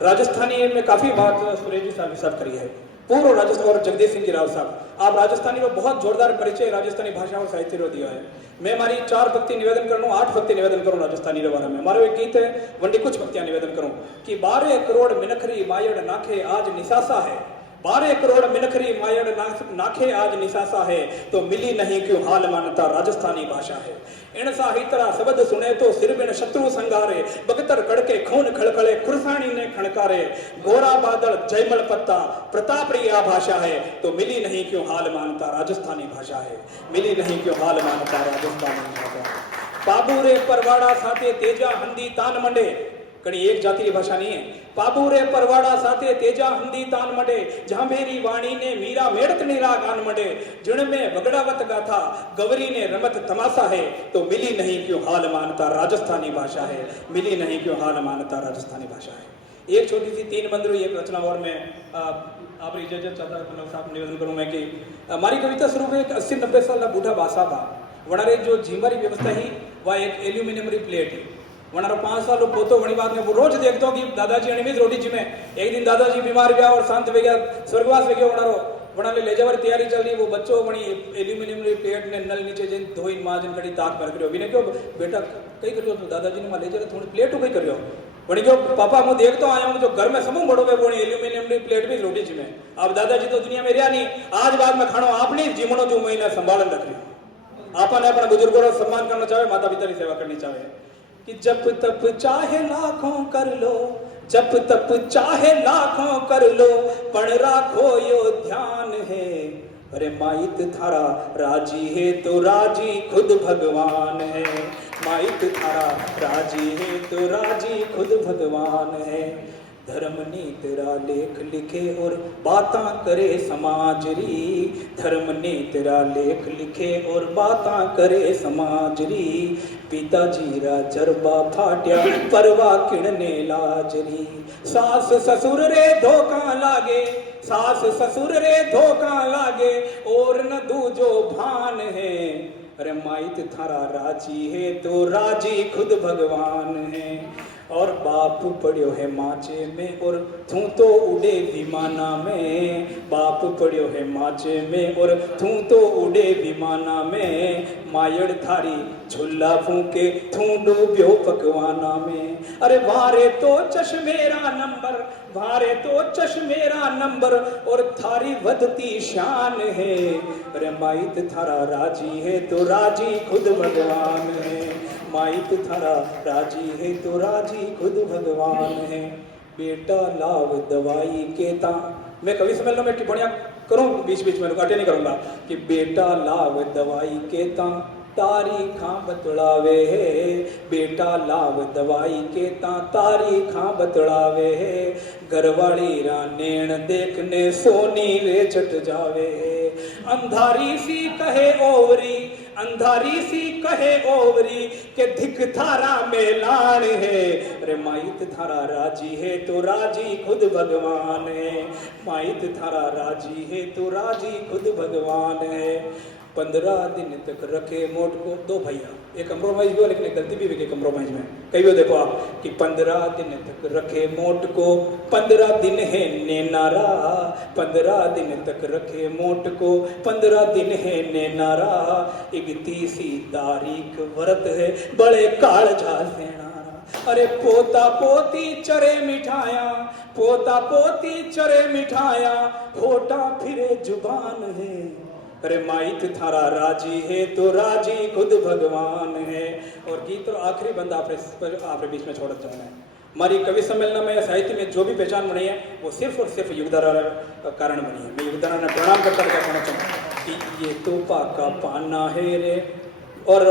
राजस्थानी में काफी बात सुरेश जी साहब करी है पूर्व राजस्थान और जगदीश सिंह जी राव साहब आप राजस्थानी में बहुत जोरदार परिचय राजस्थानी भाषा और साहित्य को दिया है। मैं हमारी 4 भक्ति निवेदन करूँ 8 भक्ति निवेदन करूँ राजस्थानी के बारे में। हमारा एक गीत है वंडी कुछ भक्तियां निवेदन करूँ कि 12 करोड़ मिनखरी मायड़ नाखे आज निसासा है 12 करोड़ मिनखरी मायड़ नाखे आज निसासा है तो मिली नहीं क्यों हाल मानता राजस्थानी भाषा है। इन साहित्रा शब्द सुने तो सिर बिन शत्रु संगारे बगतर कड़के खून खड़खड़े खुरसानी ने खड़कारे गोरा बादल जयमल पत्ता प्रताप रिया भाषा है तो मिली नहीं क्यों हाल मानता राजस्थानी भाषा है। मिली नहीं क्यों हाल मानता राजस्थानी भाषा। बाबू रे परवाड़ा साथे तेजा हंदी तान मंडे कड़ी एक जाति की भाषा नहीं है। पाबू रे परवाड़ा साथे तेजा हंदी तान मडे जहां मेरी वाणी ने मीरा मेड़त नीरा गान मडे जिण में बगड़ावत गाथा गवरी ने रमत तमाशा है तो मिली नहीं क्यों हाल मानता राजस्थानी भाषा है। मिली नहीं क्यों हाल मानता राजस्थानी भाषा है। एक छोटी सी 3 बंदरू एक रचना और मैं आप इजाजत चाहता साहब निवेदन करूं मैं कि हमारी कविता शुरू में एक 80-90 साल बूढ़ा बासा बा वनारे जो जीवारी व्यवस्था ही वह एक एल्यूमिनियम री प्लेट है वनारो 5 साल पोतो वणी बात में वो रोज देखता हूँ कि दादाजी अनियमित रोटी जिमे एक दिन दादाजी बीमार गया और शांत हो गया स्वर्गवास हो गया वनारो वना ले जावर तैयारी चल रही वो बच्चों वणी एल्यूमिनियम री प्लेट ने नल नीचे जिन धोई माजन कड़ी ताक भर करियो बिने क्यों बेटा कई करियो तो दादाजी ने मा ले जरा थोड़ी प्लेट कई करियो वणी क्यों पापा मु देखता आया हूँ जो घर में समूह बड़ो वो एल्यूमिनियम री प्लेट भी रोटी जिमे अब दादाजी तो दुनिया में रहा नहीं आज बाद में खानो आपने जीवनो जो महीना संभालन रख रही आपने अपने बुजुर्गों का सम्मान करना चाहे, माता पिता की सेवा करनी चाहे कि जब तप चाहे लाखों कर लो, जब तप चाहे लाखों कर लो, पण राखो यो ध्यान है। अरे माइत थारा राजी है तो राजी खुद भगवान है, माइत थारा राजी है तो राजी खुद भगवान है। धर्म ने तेरा लेख लिखे और बातां करे समाज री, धर्म ने तेरा लेख लिखे और बातां करे समाज री। पिताजी रा जरबा फाट्या परवा किणने लाजरी, सास ससुर रे धोखा लागे, सास ससुर रे धोखा लागे, और न दूजो भान है। अरे माइत थारा राजी है तो राजी खुद भगवान है। और बाप पढ़ियो है माचे में और तू तो उड़े विमाना में, बाप पढ़ियो है माचे में और तू तो उड़े विमाना में। मायड़ थारी झुल्ला फूके तू डूब्यो पकवाना में। अरे वारे तो चश्मेरा नंबर, वारे तो चश्मेरा नंबर, और थारी वधती शान है। अरे माइत थारा राजी है तो राजी खुद भगवान है, माइत थारा राजी है तो राजी खुद भगवान है। बेटा लाव दवाई के ता, मैं कवि सम्मेलन में टिप्पणियां करूं बीच बीच में, अटे नहीं करूंगा, कि बेटा लाव दवाई के ता तारीखां बतलावे है, बेटा लाव दवाई के ता तारीखां बतलावे है। घरवाली रा नेण देखने सोनी रे चट जावे है। अंधारी सी कहे ओवरी, अंधारी सी कहे ओवरी, के धिक थारा मेलान है। अरे माइत थारा राजी है तो राजी खुद भगवान है, माइत थारा राजी है तो राजी खुद भगवान है। 15 दिन तक रखे मोट को, दो भैया एक कंप्रोमाइज भी हो, लेकिन एक गलती भी है कंप्रोमाइज में कई भी देखो आप कि 15 दिन तक रखे मोट को, 15 दिन है नेनारा, 15 दिन तक रखे मोट को, 15 दिन है नेनारा। 31 तारीख व्रत है बड़े काल झासेना। अरे पोता पोती चरे मिठाया, पोता पोती चरे मिठाया, होटा फिरे जुबान है। अरे माइत थारा राजी है तो राजी खुद भगवान है। और गीत और आखिरी बंद आपके बीच में छोड़ जाना है। हमारी कवि सम्मेलन में साहित्य में जो भी पहचान बनी है वो सिर्फ और सिर्फ युगधारा का कारण बनी है। मैं युगधारा ने प्रणाम करता क्या कहना चाहूँगा कि ये तो पाका पाना है रे। और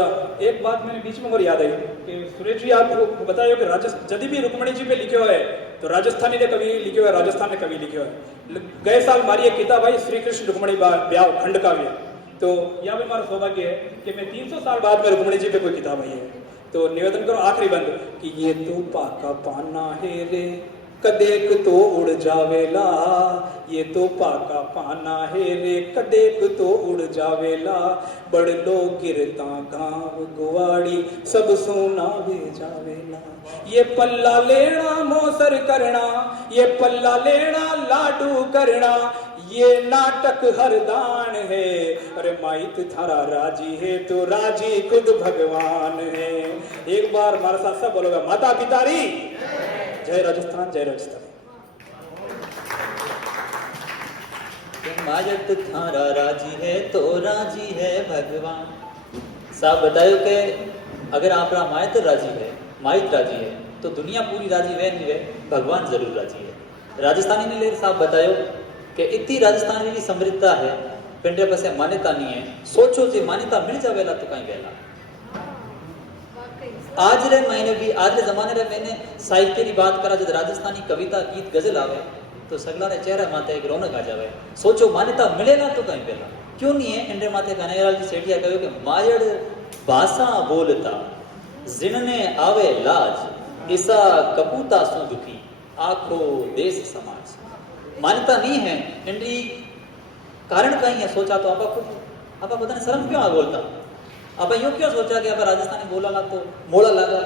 एक बात मैंने बीच में और याद आई कि सुरेश जी आपको बताया कि यदि भी रुक्मणी जी पे लिखे हुए है तो राजस्थानी ने कवि लिखे हुए, राजस्थान ने कवि लिखे हुए। गए साल हमारी एक किताब आई श्री कृष्ण रुक्मणी ब्याह खंड काव्य, तो यह भी हमारा सौभाग्य है कि मैं 300 साल बाद में रुक्मणी जी पे कोई किताब आई है। तो निवेदन करो आखिरी बंद कि ये तो पाका पाना है रे, कदेक तो उड़ जावेला, ये तो पाका पाना है रे, कदेक तो उड़ जावेला। बड़ लो गिरता गांव गुवाड़ी, सब सोना वे जावेला। ये पल्ला लेना मोसर करना, ये पल्ला लेना लाडू करना, ये नाटक हरदान है। अरे माइत थारा राजी है तो राजी खुद भगवान है। एक बार हमारे साथ सब बोलोगा माता पिता री जय राजस्थान, जय राजस्थान। मायत थारा राजी है तो राजी है भगवान। साहब बतायो कि अगर आपरा मायत राजी है, माइत राजी है, तो दुनिया पूरी राजी वे नहीं वे, भगवान जरूर राजी है। राजस्थानी ने ले साहब बतायो कि इतनी राजस्थानी की समृद्धता है, पिंडे पासे मान्यता नहीं है। सोचो जी मान्यता मिल जावेला तो कहीं वेला। आज रे महीने भी आज रे जमाने रे मैंने साहित्य की बात करा, जब राजस्थानी कविता गीत गजल आवे तो सगला रे चेहरा माथे एक रौनक आ जावे। सोचो मान्यता मिलेगा तो कहीं वेला क्यों नहीं है। इंद्र माथे कन्हैयालाल जी सेठिया कहो कि मायड़ भाषा बोलता जिनने आवे लाज, ईसा कपूता सु दुखी आखो देश समाज। मान्यता नहीं है इंद्री कारण कहीं है। सोचा तो आप पता नहीं शर्म क्यों आ बोलता, आप यूं क्यों सोचा कि आप राजस्थानी बोला ला तो मोड़ा लगा,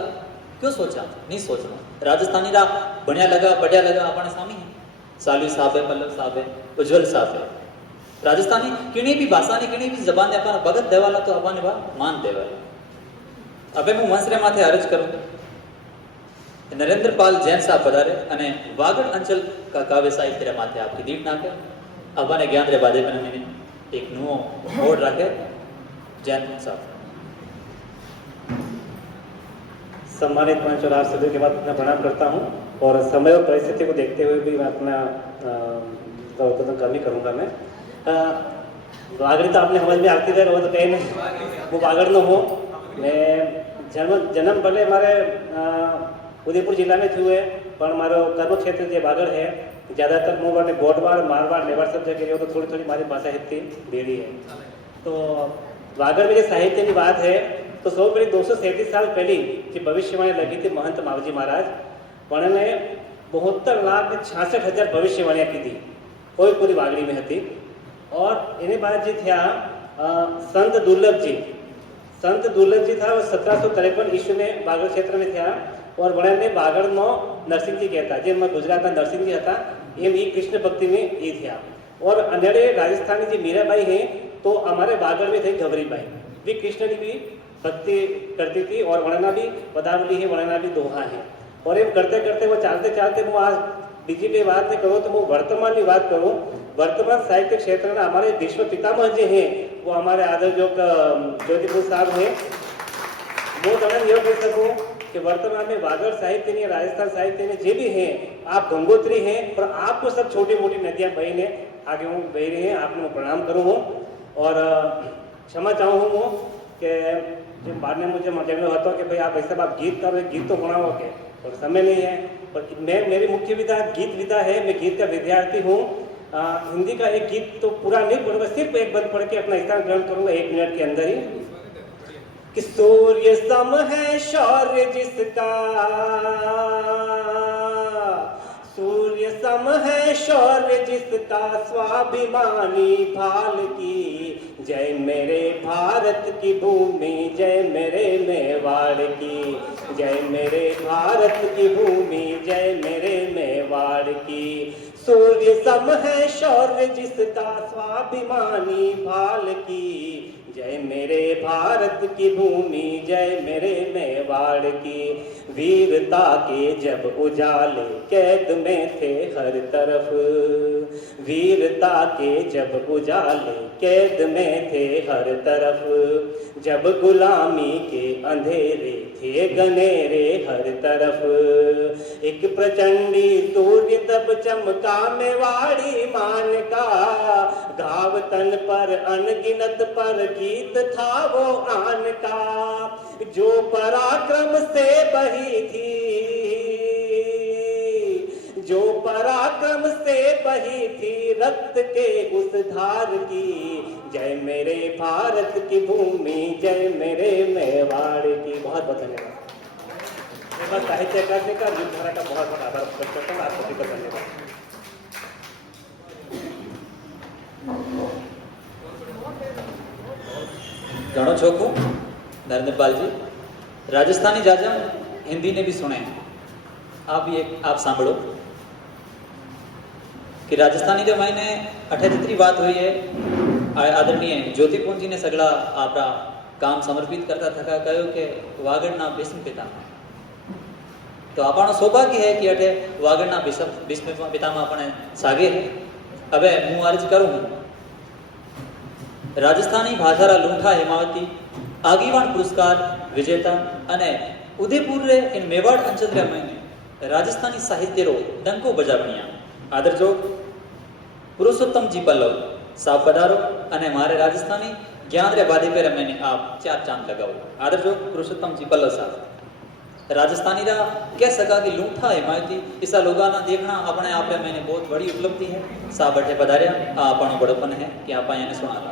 क्यों सोचा? नहीं सोचना। राजस्थानी रा बढ़िया लगा बढ़िया लगा अपने सामी है, सालवी साहब है, पल्लव साहब है, उज्जवल साहब है। राजस्थानी किन्हीं भी भाषा ने किन्हीं भी जबान ने अपना भगत देवाला तो अपने बा मान देवाला। अबे मैं मंसरे माथे अर्ज करूं नरेंद्रपाल जैन साहब पधारे अने वागड़ अंचल का काव्य साहित्य रे माथे आपकी दीट नाखे अपने ज्ञान रे बादे मैंने एक नुओ मोड़ रखे जैन साहब। सम्मानित मंच और आप सभी के बाद अपना प्रणाम करता हूँ और समय और परिस्थिति को देखते हुए भी मैं अपना उद्बोधन कम ही करूँगा मैं। वागड़ तो आपने समझ में आती है, वो तो कहीं नहीं वो वागड़ न हो। मैं जन्म भले मारे उदयपुर जिला में थी हुए पर मारो कर्म क्षेत्र जो वागड़ है ज़्यादातर मुँह वाले गोटवाड़ मारवाड़ मेवाड़ सब जगह हो तो थोड़ी थोड़ी मारी भाषा हितती बेड़ी है। तो वागड़ में जो साहित्य की बात है तो सौ पहले 237 साल पहली जो भविष्यवाणी लगी थी महंत मावजी महाराज उन्होंने 72,66,000 भविष्यवाणियाँ की थी कोई पूरी वागड़ी में थी। और इन्हें बाद जी था संत दुर्लभ जी था वो 1753 ईस्वी में वागड़ क्षेत्र में था और उन्होंने वागड़ में नरसिंह जी कहता जिनमें गुजरात नरसिंह जी था एम ई कृष्ण भक्ति में ये था। और अन्य राजस्थानी जी मीराबाई हैं तो हमारे वागड़ में थे घबरीबाई भी कृष्ण की भी भक्ति करती थी और वरना भी पदावली है वरना भी दोहा है। और ये करते करते वो चलते वो आज बीजी की बात नहीं करो तो वो वर्तमान की बात करो। वर्तमान साहित्य क्षेत्र में हमारे विश्व पितामह जी हैं वो हमारे आदर जो ज्योतिपुर साहब हैं वो तो मैं ये कह सकूँ कि वर्तमान में वागड़ साहित्य ने राजस्थान साहित्य में जो भी हैं आप गंगोत्री हैं और आपको सब छोटी मोटी नदियाँ बही ने आगे वो बह रही हैं आपने प्रणाम करूँ हूँ और क्षमा चाहूँ हूँ कि जो बाद में मुझे झगड़ो होता कि भाई आप ऐसा आप गीत करो गीत तो बनाओ के और समय नहीं है। पर मेरी मुख्य विधा गीत विधा है, मैं गीत का विद्यार्थी हूँ। हिंदी का एक गीत तो पूरा नहीं पढ़ूंगा सिर्फ एक बंद पढ़ के अपना स्थान ग्रहण करूंगा 1 मिनट के अंदर ही कि सूर्य सम है शौर्य जिसका सूर्य सम है शौर्य जिसका स्वाभिमानी भाल की जय मेरे भारत की भूमि जय मेरे मेवाड़ की जय मेरे भारत की भूमि जय मेरे मेवाड़ की। सूर्य सम है शौर्य जिसका स्वाभिमानी भाल की जय मेरे भारत की भूमि जय मेरे मेवाड़ की। वीरता के जब उजाले कैद में थे हर तरफ वीरता के जब उजाले कैद में थे हर तरफ जब गुलामी के अंधेरे थे गनेरे हर तरफ एक प्रचंडी सूर्य तब चमका मेवाड़ी मान का घाव तन पर अनगिनत पर गीत था वो आन का जो पराक्रम से बही थी जो पराक्रम से बही थी रक्त के उस धार की जय मेरे भारत की भूमि जय मेरे मेवाड़ की। बहुत बहुत धन्यवाद। साहित्य अकादमी का युद्धधारा का बहुत बहुत आभार व्यक्त करता हूँ। आप सभी को धन्यवाद। घणो चोखो नरेंद्रपाल जी राजस्थानी जाजा हिंदी ने भी सुने आप भी एक आप सांभळो कि राजस्थानी जो महीने 78 बात हुई है आदरणीय ज्योतिपुंज जी ने सगड़ा आपरा काम समर्पित करता थका कहो कि वागड़ना भीष्म पितामह तो आपणो सौभाग्य है कि अठे वागड़ना भीष्म पितामह अपने सागे है। હવે હું अर्ज करूँ राजस्थानी भाषारा लूंठा हेमावती आगीवान पुरस्कार विजेता अने उदयपुर रे इन मेवाड़ अंचल रे महीने राजस्थानी साहित्य रो डंको बजावणिया आदर जो पुरुषोत्तम जी पल्लव साहब पधारो अने मारे राजस्थानी ज्ञान रे बादे पे मैंने आप 4 चांद लगाओ आदर जो पुरुषोत्तम जी पल्लव साहब राजस्थानी रा कह सका कि लूंठा हिमायती इसा लोगाना देखना अपने आप में मैंने बहुत बड़ी उपलब्धि है। साहब बैठे पधारिया आपनो बड़पन है कि आप आने सुना रहा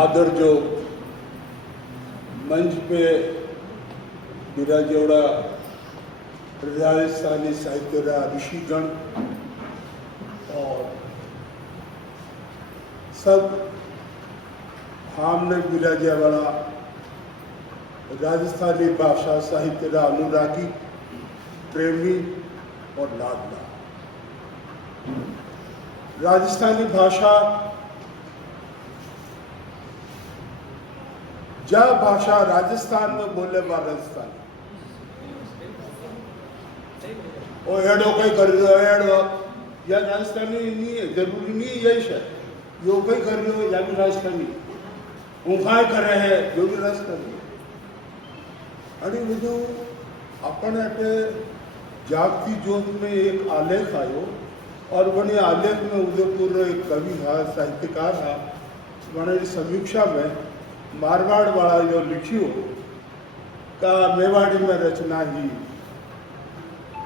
आदर जो मंच पे विराजोड़ा राजस्थानी साहित्य रा ऋषिगण और सब हमने विराजा वाला राजस्थानी भाषा साहित्य रा अनुरागी प्रेमी और लाडला। राजस्थानी भाषा जा भाषा राजस्थान में बोले वाला राजस्थानी और एडो कई कर रहे हो एडो या राजस्थानी नहीं है, जरूरी नहीं है यही है, यो कई कर रहे हो या भी राजस्थानी, ऊँखाई कर रहे हैं जो भी राजस्थानी। अरे वो जो अपन अटे जागती जोत में एक आलेख आयो और वने आलेख में उदयपुर एक कवि था, साहित्यकार था, वने समीक्षा में मारवाड़ वाला जो लिखियो का मेवाड़ी में रचना ही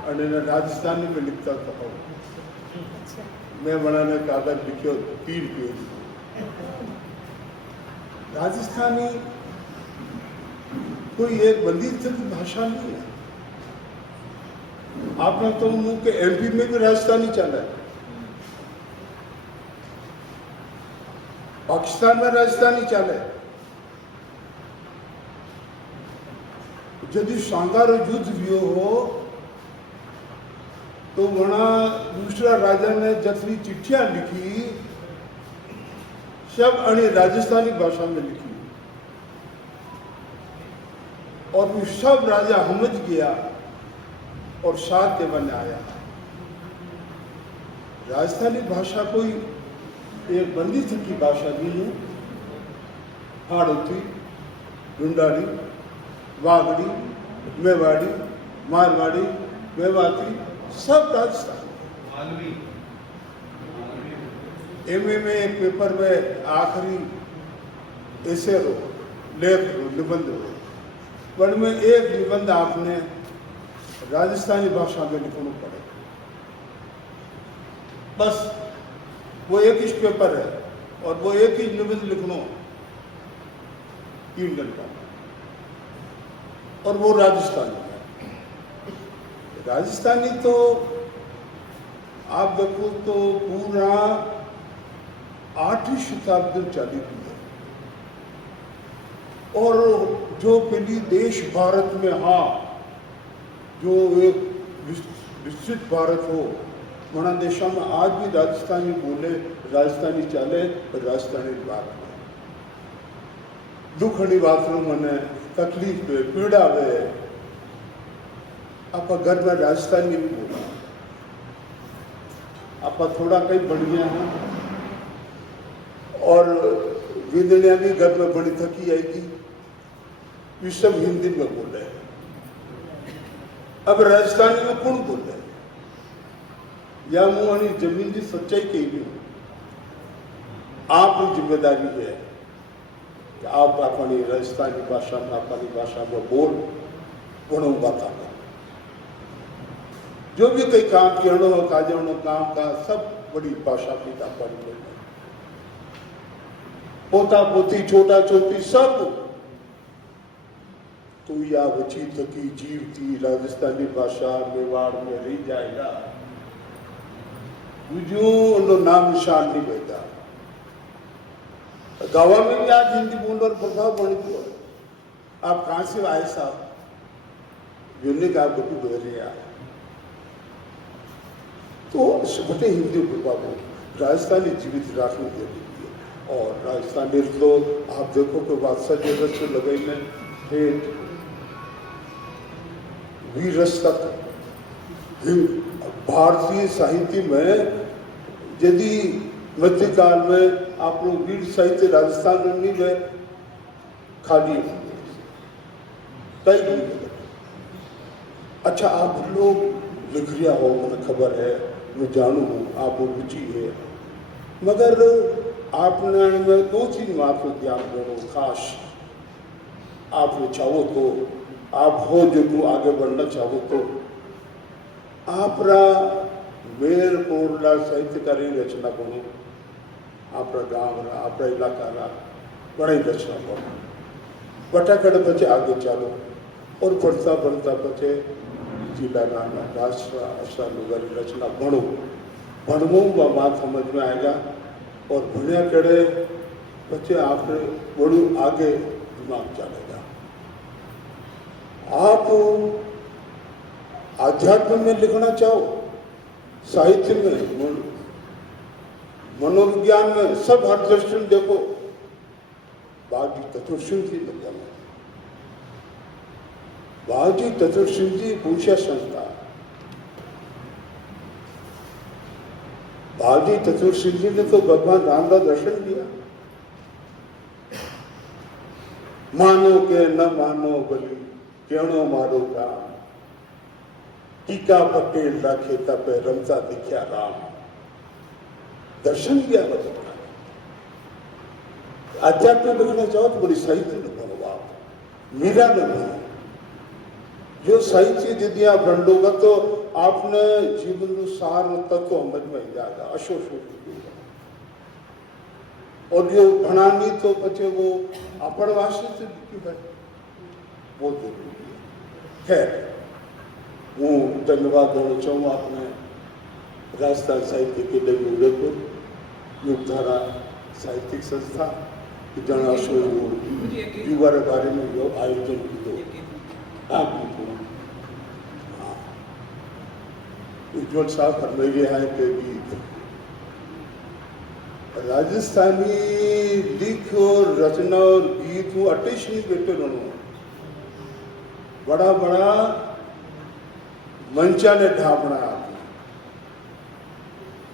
અને राजस्थानी में लिखता था। मैं बनाने कागज लिखियो 3 पेज। राजस्थानी कोई एक बंदिश भाषा नहीं है। आपने तो मुंह के एमपी में भी राजस्थानी चला है, पाकिस्तान में राजस्थानी चला है। यदि सांगार युद्ध भी हो तो वहां दूसरा राजा ने जितनी चिट्ठियां लिखी सब अणे राजस्थानी भाषा में लिखी और वो सब राजा समझ गया और साथ के बन आया। राजस्थानी भाषा कोई एक बंदिश की भाषा नहीं है। हाड़ौती, ढूंढाड़ी, वागड़ी, मेवाड़ी, मारवाड़ी, मेवाती सब राजस्थान। एमए में एक पेपर में आखिरी ऐसे रो लेख रो निबंध रो वन में एक निबंध आपने राजस्थानी भाषा में लिखना पड़े, बस वो एक ही पेपर है और वो एक ही निबंध लिखना 3 घंटा और वो राजस्थानी है। राजस्थानी तो आप देखो तो पूरा 8वीं शताब्दी में चली हुई है और जो पहली देश भारत में हाँ जो एक विस्तृत भारत हो मना देशा में आज भी राजस्थानी बोले, राजस्थानी चले, राजस्थानी बात में दुखनी बात रो मने तकलीफ है, पीड़ा है, आप घर में राजस्थानी भी बोला, आप थोड़ा कहीं बढ़ गया है और विदनिया भी घर में बड़ी थकी आएगी, ये सब हिंदी में बोले। अब राजस्थानी में कौन बोले या मुझे जमीन की सच्चाई कही नहीं, आपकी जिम्मेदारी है कि आप अपनी राजस्थानी भाषा में अपनी भाषा में बोल बनो बात करो। जो भी कई काम किरणो हो काजणो काम का सब बड़ी भाषा पिता पड़ी पोता पोती छोटा छोटी सब तो या बची थकी जीवती राजस्थानी भाषा मेवाड़ में रही जाएगा, जो नाम निशान नहीं बेटा। गाँव में भी आज हिंदी बोलने और प्रभाव बनी तो आप कहाँ से आए साहब, यूनिक का बटू बदले आए तो बटे हिंदी प्रभाव राजस्थानी जीवित रखने के लिए। और राजस्थानी तो आप देखो कि बादशाह जगत से लगे में ठेठ वीरस तक भारतीय साहित्य में यदि मध्यकाल में आप लोग वीर साहित्य राजस्थान में नहीं गए खाली कई भी। अच्छा आप लोग लिख रिया हो, मुझे खबर है, मैं जानू हूँ आप रुचि है, मगर आपने में 2-3 बात को ध्यान देना खास। आप चाहो तो आप हो जो तू आगे बढ़ना चाहो तो आप मेर कोरला साहित्यकारी रचना करो, आप गाँव रा आप इलाका रा बड़ी रचना करो, बटाकड़ बचे आगे चलो और बढ़ता बढ़ता बचे जिला नाना राष्ट्र आशा लोग रचना भणो भणवो व बात समझ में आएगा और भणिया कड़े बच्चे आप बड़ू आगे दिमाग चलेगा। आप आध्यात्म में लिखना चाहो, साहित्य में, मनोविज्ञान में, सब हर दर्शन देखो, बाजी तत्वसिंधी बाजी तत्वसिंधी पूछा संता भावजी चतुर सिंह जी ने तो भगवान राम का दर्शन किया। मानो के न मानो बलि केणो मारो काम, टीका पटेल राखे तपे रमता दिख्या राम। दर्शन किया भगवान। आध्यात्म देखना चाहो तो बड़ी साहित्य न बनो आप, मीरा न बनो। जो साहित्य यदि आप ढूंढोगा तो आपने जीवन नु सार तत्व समझ में जाएगा, अशोषित और जो भणानी तो पचे वो अपरवासी से लिखी है, वो जरूरी है। खैर हूँ धन्यवाद देना चाहूँ आपने राजस्थान साहित्य अकेडमी उदयपुर, युगधारा साहित्यिक संस्था जना सो युवा के बारे में जो आयोजन किया आप उज्ज्वल साहब फरमाइए हैं कि गीत राजस्थानी लिख और रचना और गीत वो अटेश नहीं बेटे रहो बड़ा बड़ा मंचा ने ढापना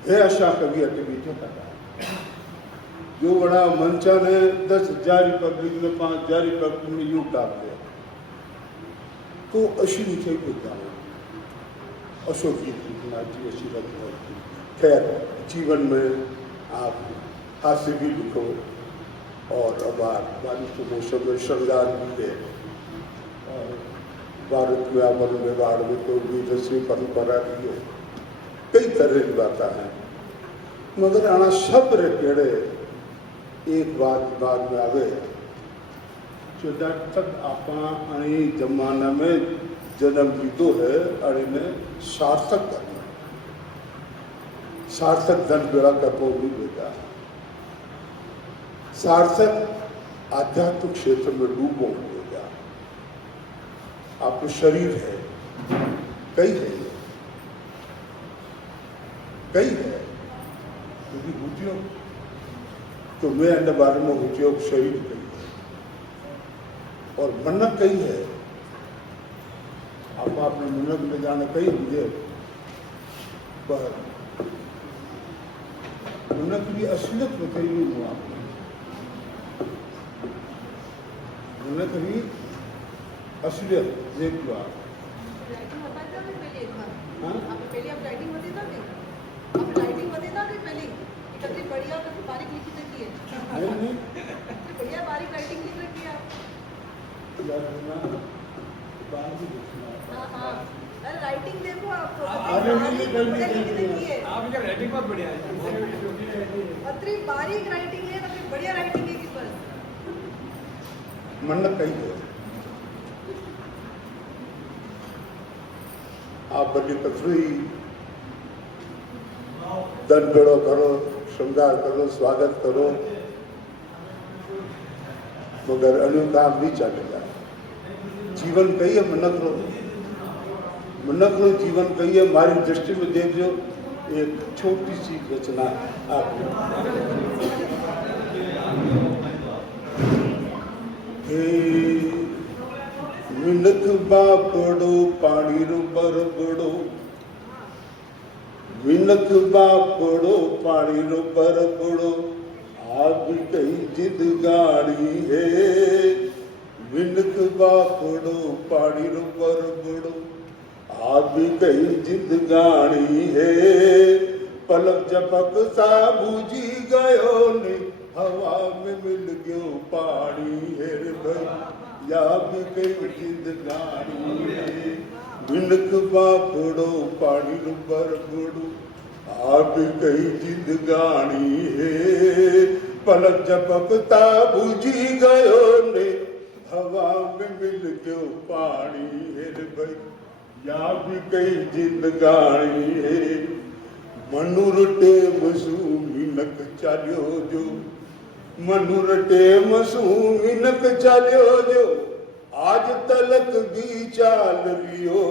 है आशा कभी अटे बीठे कटा जो बड़ा मंचा ने 10,000 रिपब्लिक में 5,000 रिपब्लिक में यूं डाल दिया तो अशी लिखे को अशोक जी की अशी रचना। खैर जीवन में आप हास्य भी लिखो और अब बारिश के मौसम में श्रृंगार भी है और भारत में अमल व्यवहार में तो भी रस्मी परंपरा भी है, कई तरह की बातें हैं। मगर आना सब रे पेड़े एक बात में आवे जो जब तक आपा अणी जमाना में जन्म लीधो है अणी ने सार्थक करना, सार्थक धन बेड़ा कपो भी बेटा, सार्थक आध्यात्मिक क्षेत्र में डूबो बेटा। आपको शरीर है, कई है, कई है यदि उद्योग तो मैं अन्य बारे में उद्योग शरीर कई है और मनक कई है। आप आपने मनक में जाने कई मुझे पर मनक की असलियत बताई नहीं हुआ आपने। मनक की असलियत देख लो आप। बढ़िया बारीक लिखी रखी है, बढ़िया बारीक राइटिंग लिख रखी है हाँ अरे राइटिंग देखो आप राइटिंग बहुत बढ़िया है, अतरी बारीक राइटिंग है, तो बढ़िया राइटिंग है कि बस मन कही है। आप बड़ी कथरी दन बेड़ो करो, श्रृंगार करो, स्वागत करो, मगर अन्य काम नहीं चलेगा। जीवन कही है मनक रो जीवन कही है। हमारी दृष्टि में देख जो एक छोटी सी रचना आपने मिनख बापड़ो पानी रो बरबड़ो, मिनख बापड़ो पानी रो बरबड़ो, आग कई जिद गाड़ी है। मिनख बापड़ो पानी रो बरबड़ो, आग कई जिद गाड़ी है। पलक झपक सा बूझी गयो ने, हवा में मिल गयो पानी है रे भाई, या भी कई जिद गाड़ी है। मिनख बापड़ो पानी रो बरबड़ो, आग कई जिद गाड़ी है। पलक झपकता बूझी गयो ने, हवा में मिल गयो पानी है रे भाई, या भी कई जिंदगानी है। मनुर टेम सू मिनक चालियो जो, मनुर टेम सू मिनक चालियो जो, आज तलक भी चाल रियो।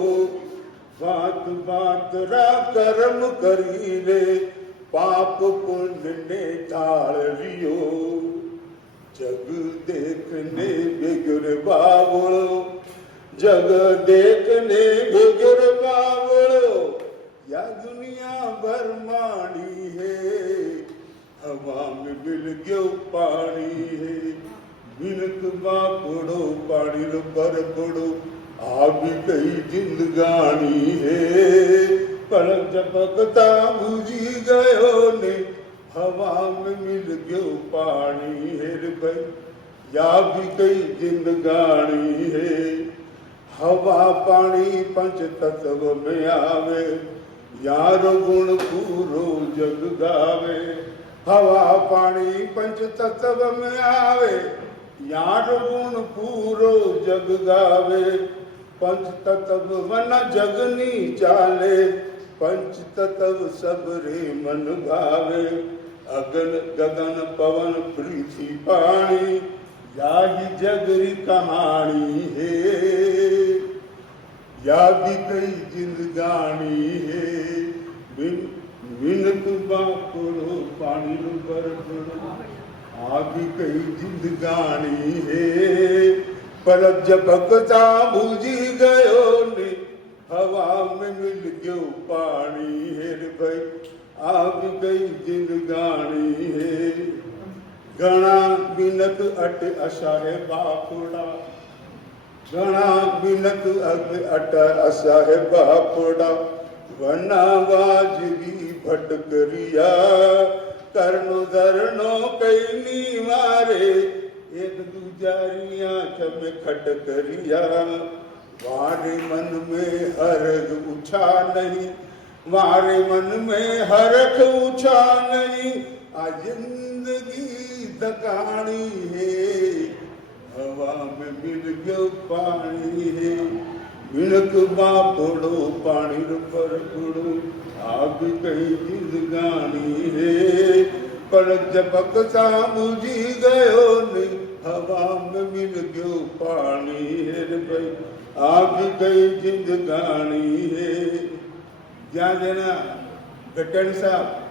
बात बात रा कर्म करी रे, पाप पुण्य ने टाल रियो। जग देखने बिगड़ बावड़ो, जग देखने बिगड़ बावड़ो, या दुनिया भरमाणी है हवा में मिल गयो पानी है मिनक बापड़ो पानी रो पर पड़ो आ भी कई जिंदगानी है पलक झपकता बुझी गयो ने हवा में मिल गयो पानी है रे भाई या भी कई जिंदगानी है हवा पानी पंच तत्व में आवे यारो गुण पूरो जग गावे हवा पानी पंच तत्व में आवे यारो गुण पूरो जग गावे पंच तत्व मन जगनी चाले पंच तत्व सब रे मन भावे अगन गगन पवन पृथ्वी पानी याही जगरी कहानी है या भी कई जिंदगानी है मिनक बापड़ो पानी रो पर पड़ो आ भी कई जिंदगानी है पलक झपकता बुझी गयो ने हवा में मिल गयो पानी है रे भाई आ भी कई जिंदगानी है घना बिनक अट अशा है बापड़ा घना बिनक अट अशा है बापड़ा वना वाजगी भटकरिया करनो धरनो कैनी मारे एक दूजारी आंख में खटकरिया मारे मन में हरख उछा नहीं मारे मन में हरख उछा नहीं आ जिंदगी दकानी है हवा में मिल गयो पानी है मिनक बापड़ो पानी रो पर पड़ो आग कई जिंदगानी है पलक झपकता बुझी गयो ने हवा में मिल गयो पानी है रे भाई आग कई जिंदगानी है ज्या जना गटन साहब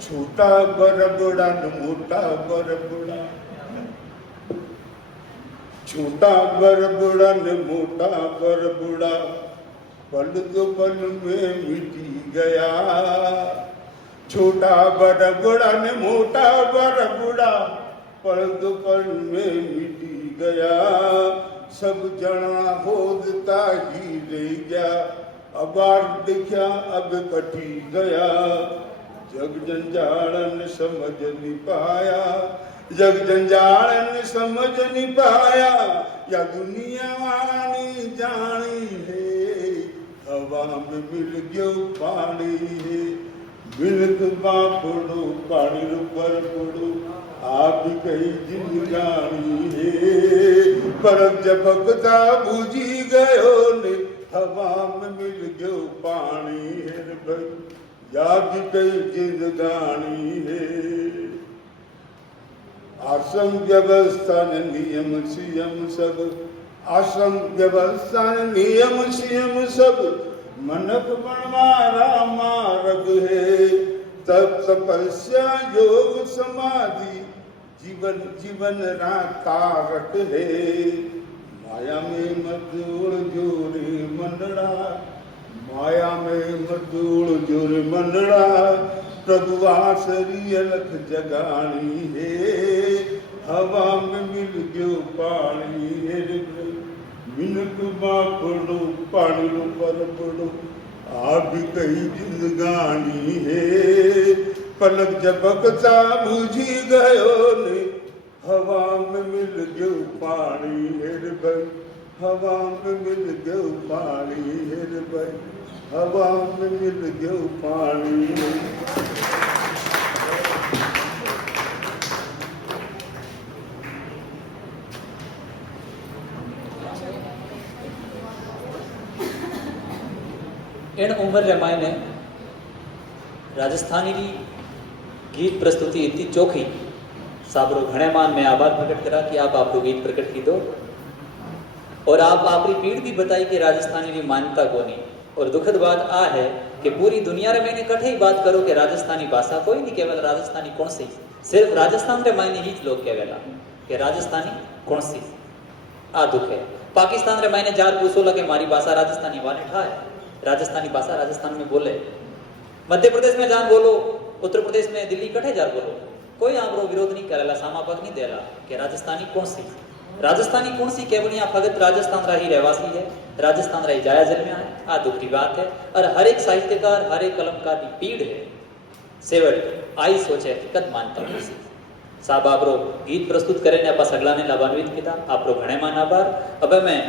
छोटा बरबड़ा न मोटा बरबड़ा छोटा बरबड़ा न मोटा बरबड़ा पल दो पल में मिटी गया छोटा बरबड़ा न मोटा बरबड़ा पल दो पल में मिटी गया सब जना होदता ही रह गया अबार दिखा अब कटी गया जग जंजालन समझ नहीं पाया जग जंजालन समझ नहीं पाया या दुनिया वाणी जानी है हवा में मिल गयो पानी है मिलक बापड़ो पानी रो पर पड़ो आप कई जिंदगानी है परक झपकता बुझी गयो ने हवा में मिल गयो पानी है रे भाई या भी कई जिंदगानी है आश्रम व्यवस्था ने नियम सियम सब आश्रम व्यवस्था ने नियम सियम सब मनक बनवारा मार्ग है तप तपस्या योग समाधि जीवन जीवन तारक है माया में मजदूर जोरे मंडड़ा माया में मजदूर जोरे मंडड़ा प्रभु आसरी अलख जगानी है हवा में मिल गयो पानी है मिनक बापड़ो पानी रो पर पड़ो आप भी कई जिंदगानी है पलक झपकता बुझी गयो ने हवा में मिल गयो पानी है रे भाई हवा में मिल गयो पानी है रे भाई हवा में मिल गयो पानी इन उम्र रे मायने राजस्थानी री गीत प्रस्तुति इतनी चोखी साबरो घणे मान में आभार प्रकट करा कि आप आपको गीत प्रकट की दो और आप आपरी पीढ़ भी बताई कि राजस्थानी री मान्यता कोनी और दुखद बात आ है कि पूरी दुनिया रे मैंने कठे ही बात करो कि राजस्थानी भाषा कोई नहीं केवल राजस्थानी कौन सी सिर्फ राजस्थान रे मायने ही लोग कहेला कि राजस्थानी कौन सी आ दुख है पाकिस्तान रे मायने जार पूछो लगे मारी भाषा राजस्थानी वाने ठा है राजस्थानी भाषा राजस्थान में बोले मध्य प्रदेश में जान बोलो, उत्तर प्रदेश में दिल्ली कठे जार बोलो, कोई आपरो विरोध नहीं करेला, सामापक नहीं देला कि राजस्थानी कौन सी केवलिया भगत राजस्थान रही रहवासी है, राजस्थान रही जाया जन्म्या है। आ दुख की बात है और हर एक साहित्यकार, हर एक कलमकार की पीड़ है। सेवट आई सोचे हकीकत मानता हूँ साहब आपरो गीत प्रस्तुत करे ने आपा सगला ने लाभान्वित किया, आपरो घणे मान आभार। अब मैं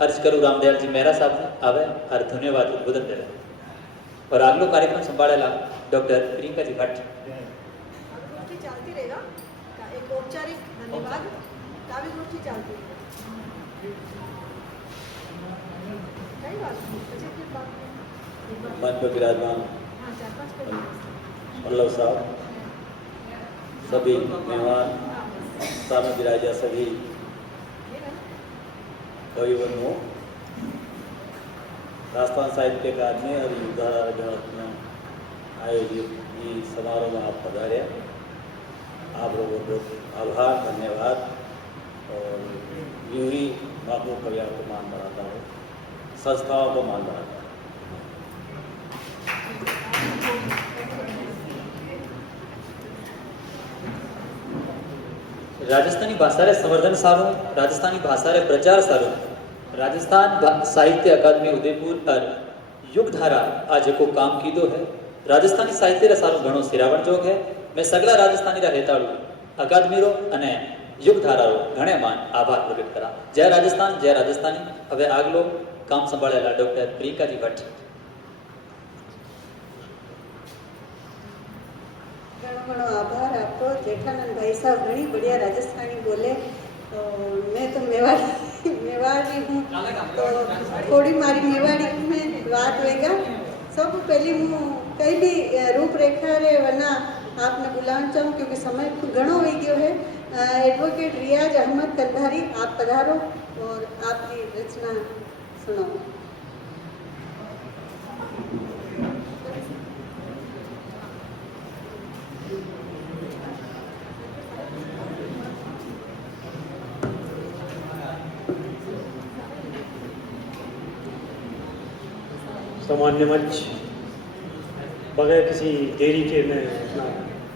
अर्ज करूँ रामदयाल जी मेहरा साहब ने आवे और धन्यवाद उद्बोधन दे और आगलो कार्यक्रम संभाळेला डॉक्टर प्रियंका जी भट्ट। गोष्ठी चालती रहेगा एक औपचारिक धन्यवाद, काव्य गोष्ठी चालती रहेगा। कई बात मुझे फिर बात मंच पर विराजमान हाँ 4-5 कड़ी पल्लव साहब, सभी मेहमान, सामने विराजा सभी कवि बंधुओं, राजस्थान साहित्य अकादमी और युद्धधारा में आयोजित ई समारोह में आप पधारे, आप लोगों को आभार धन्यवाद। और यूँ ही बापू कवियों को मान बढ़ाता है, संस्थाओं को मान बढ़ाता है। राजस्थानी भाषा रे संवर्धन सारो, राजस्थानी भाषा रे प्रचार सारो, राजस्थान साहित्य अकादमी उदयपुर और युगधारा आज को काम कीधो है। राजस्थानी साहित्य रे सारो घणो सिरावण जोग है। मैं सगला राजस्थानी रा हेताळू अकादमी रो अने युगधारा रो घणे मान आभार प्रकट करा। जय राजस्थान, जय राजस्थानी। हवे आगलो काम संभाळेला डॉक्टर प्रियंका जी भट्ट। घणो आभार आपको जेठानंद भाई साहब, घनी बढ़िया राजस्थानी बोले। तो मैं तो मेवाड़ी हूँ, तो थोड़ी मारी मेवाड़ी में बात होएगा। सब पहले हूँ कई भी रूपरेखा रे वरना आपने बुलाना चाहूँ क्योंकि समय घणो हो गयो है। एडवोकेट रियाज अहमद कंधारी, आप पधारो और आपकी रचना सुनाओ। सामान्य मंच, बगैर किसी देरी के मैं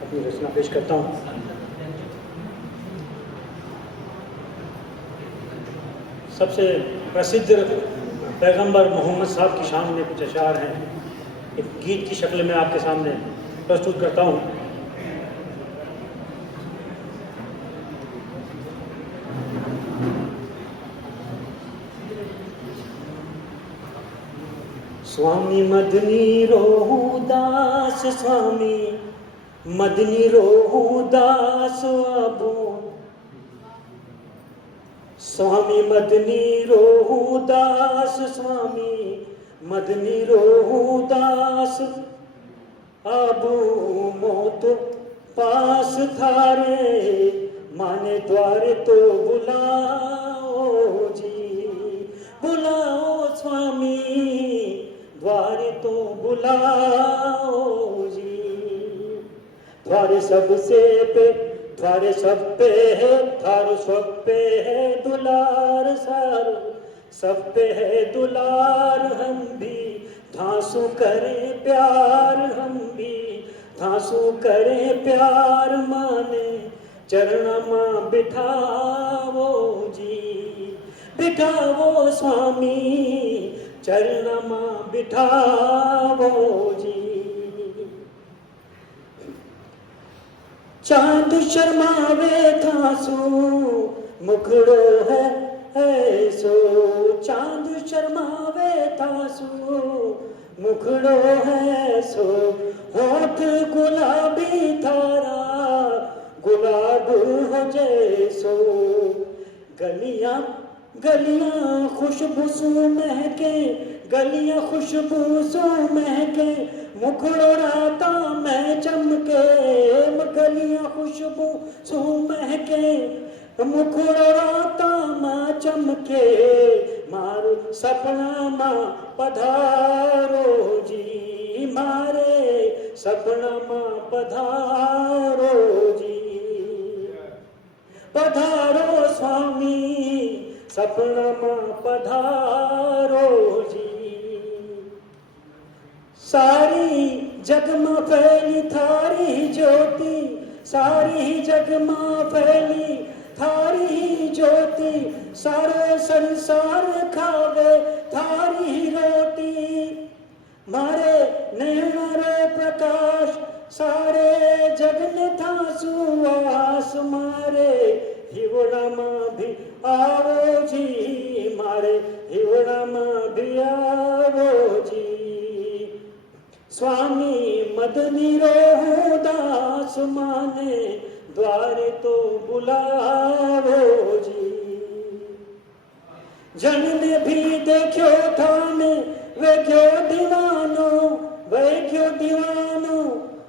अपनी रचना पेश करता हूँ। सबसे प्रसिद्ध पैगंबर मोहम्मद साहब की शान में कुछ अशार हैं, एक गीत की शक्ल में आपके सामने प्रस्तुत करता हूँ। स्वामी मदनी रोहुदास, स्वामी मदनी रोहुदास अबो, स्वामी मदनी रोहुदास, स्वामी मदनी रोहुदास अबो मौत पास थारे, माने द्वारे तो बुलाओ जी, बुलाओ स्वामी द्वारे तो बुलाओ जी। द्वारे सबसे पे, द्वारे सब पे है, थारो सब पे है दुलार, सारो सब पे है दुलार। हम भी धांसू करें प्यार, हम भी धांसू करें प्यार, माने चरण मां बिठाओ जी, बिठाओ स्वामी चरण मां बिठाओ जी। चांद शर्मावे थासू मुखड़ो है ऐसो, चांद शर्मावे थासू मुखड़ो है सो, होठ गुलाबी थारा गुलाब हो जैसो, गलियां गलियां खुशबू सू महके, गलियां खुशबू सू महके, मुखड़ो राता में चमके, गलियां खुशबू सू महके, मुखड़ो राता में चमके, मारो सपना मां पधारो जी, मारे सपना मां पधारो जी, पधारो स्वामी सपना मां पधारो जी। सारी जग में फैली थारी ज्योति, सारी जग में फैली थारी ज्योति, सारे संसार खावे थारी रोटी। मारे नैना रे प्रकाश सारे जग में था सुवास, मारे हिवड़ा में भी आवो जी, मारे हिवड़ा में भी आवो जी। स्वामी मदनी रो दास माने, द्वारे तो बुलावो जी। जन ने भी देखो थाने वे क्यों दीवानो, वे क्यों दीवानो,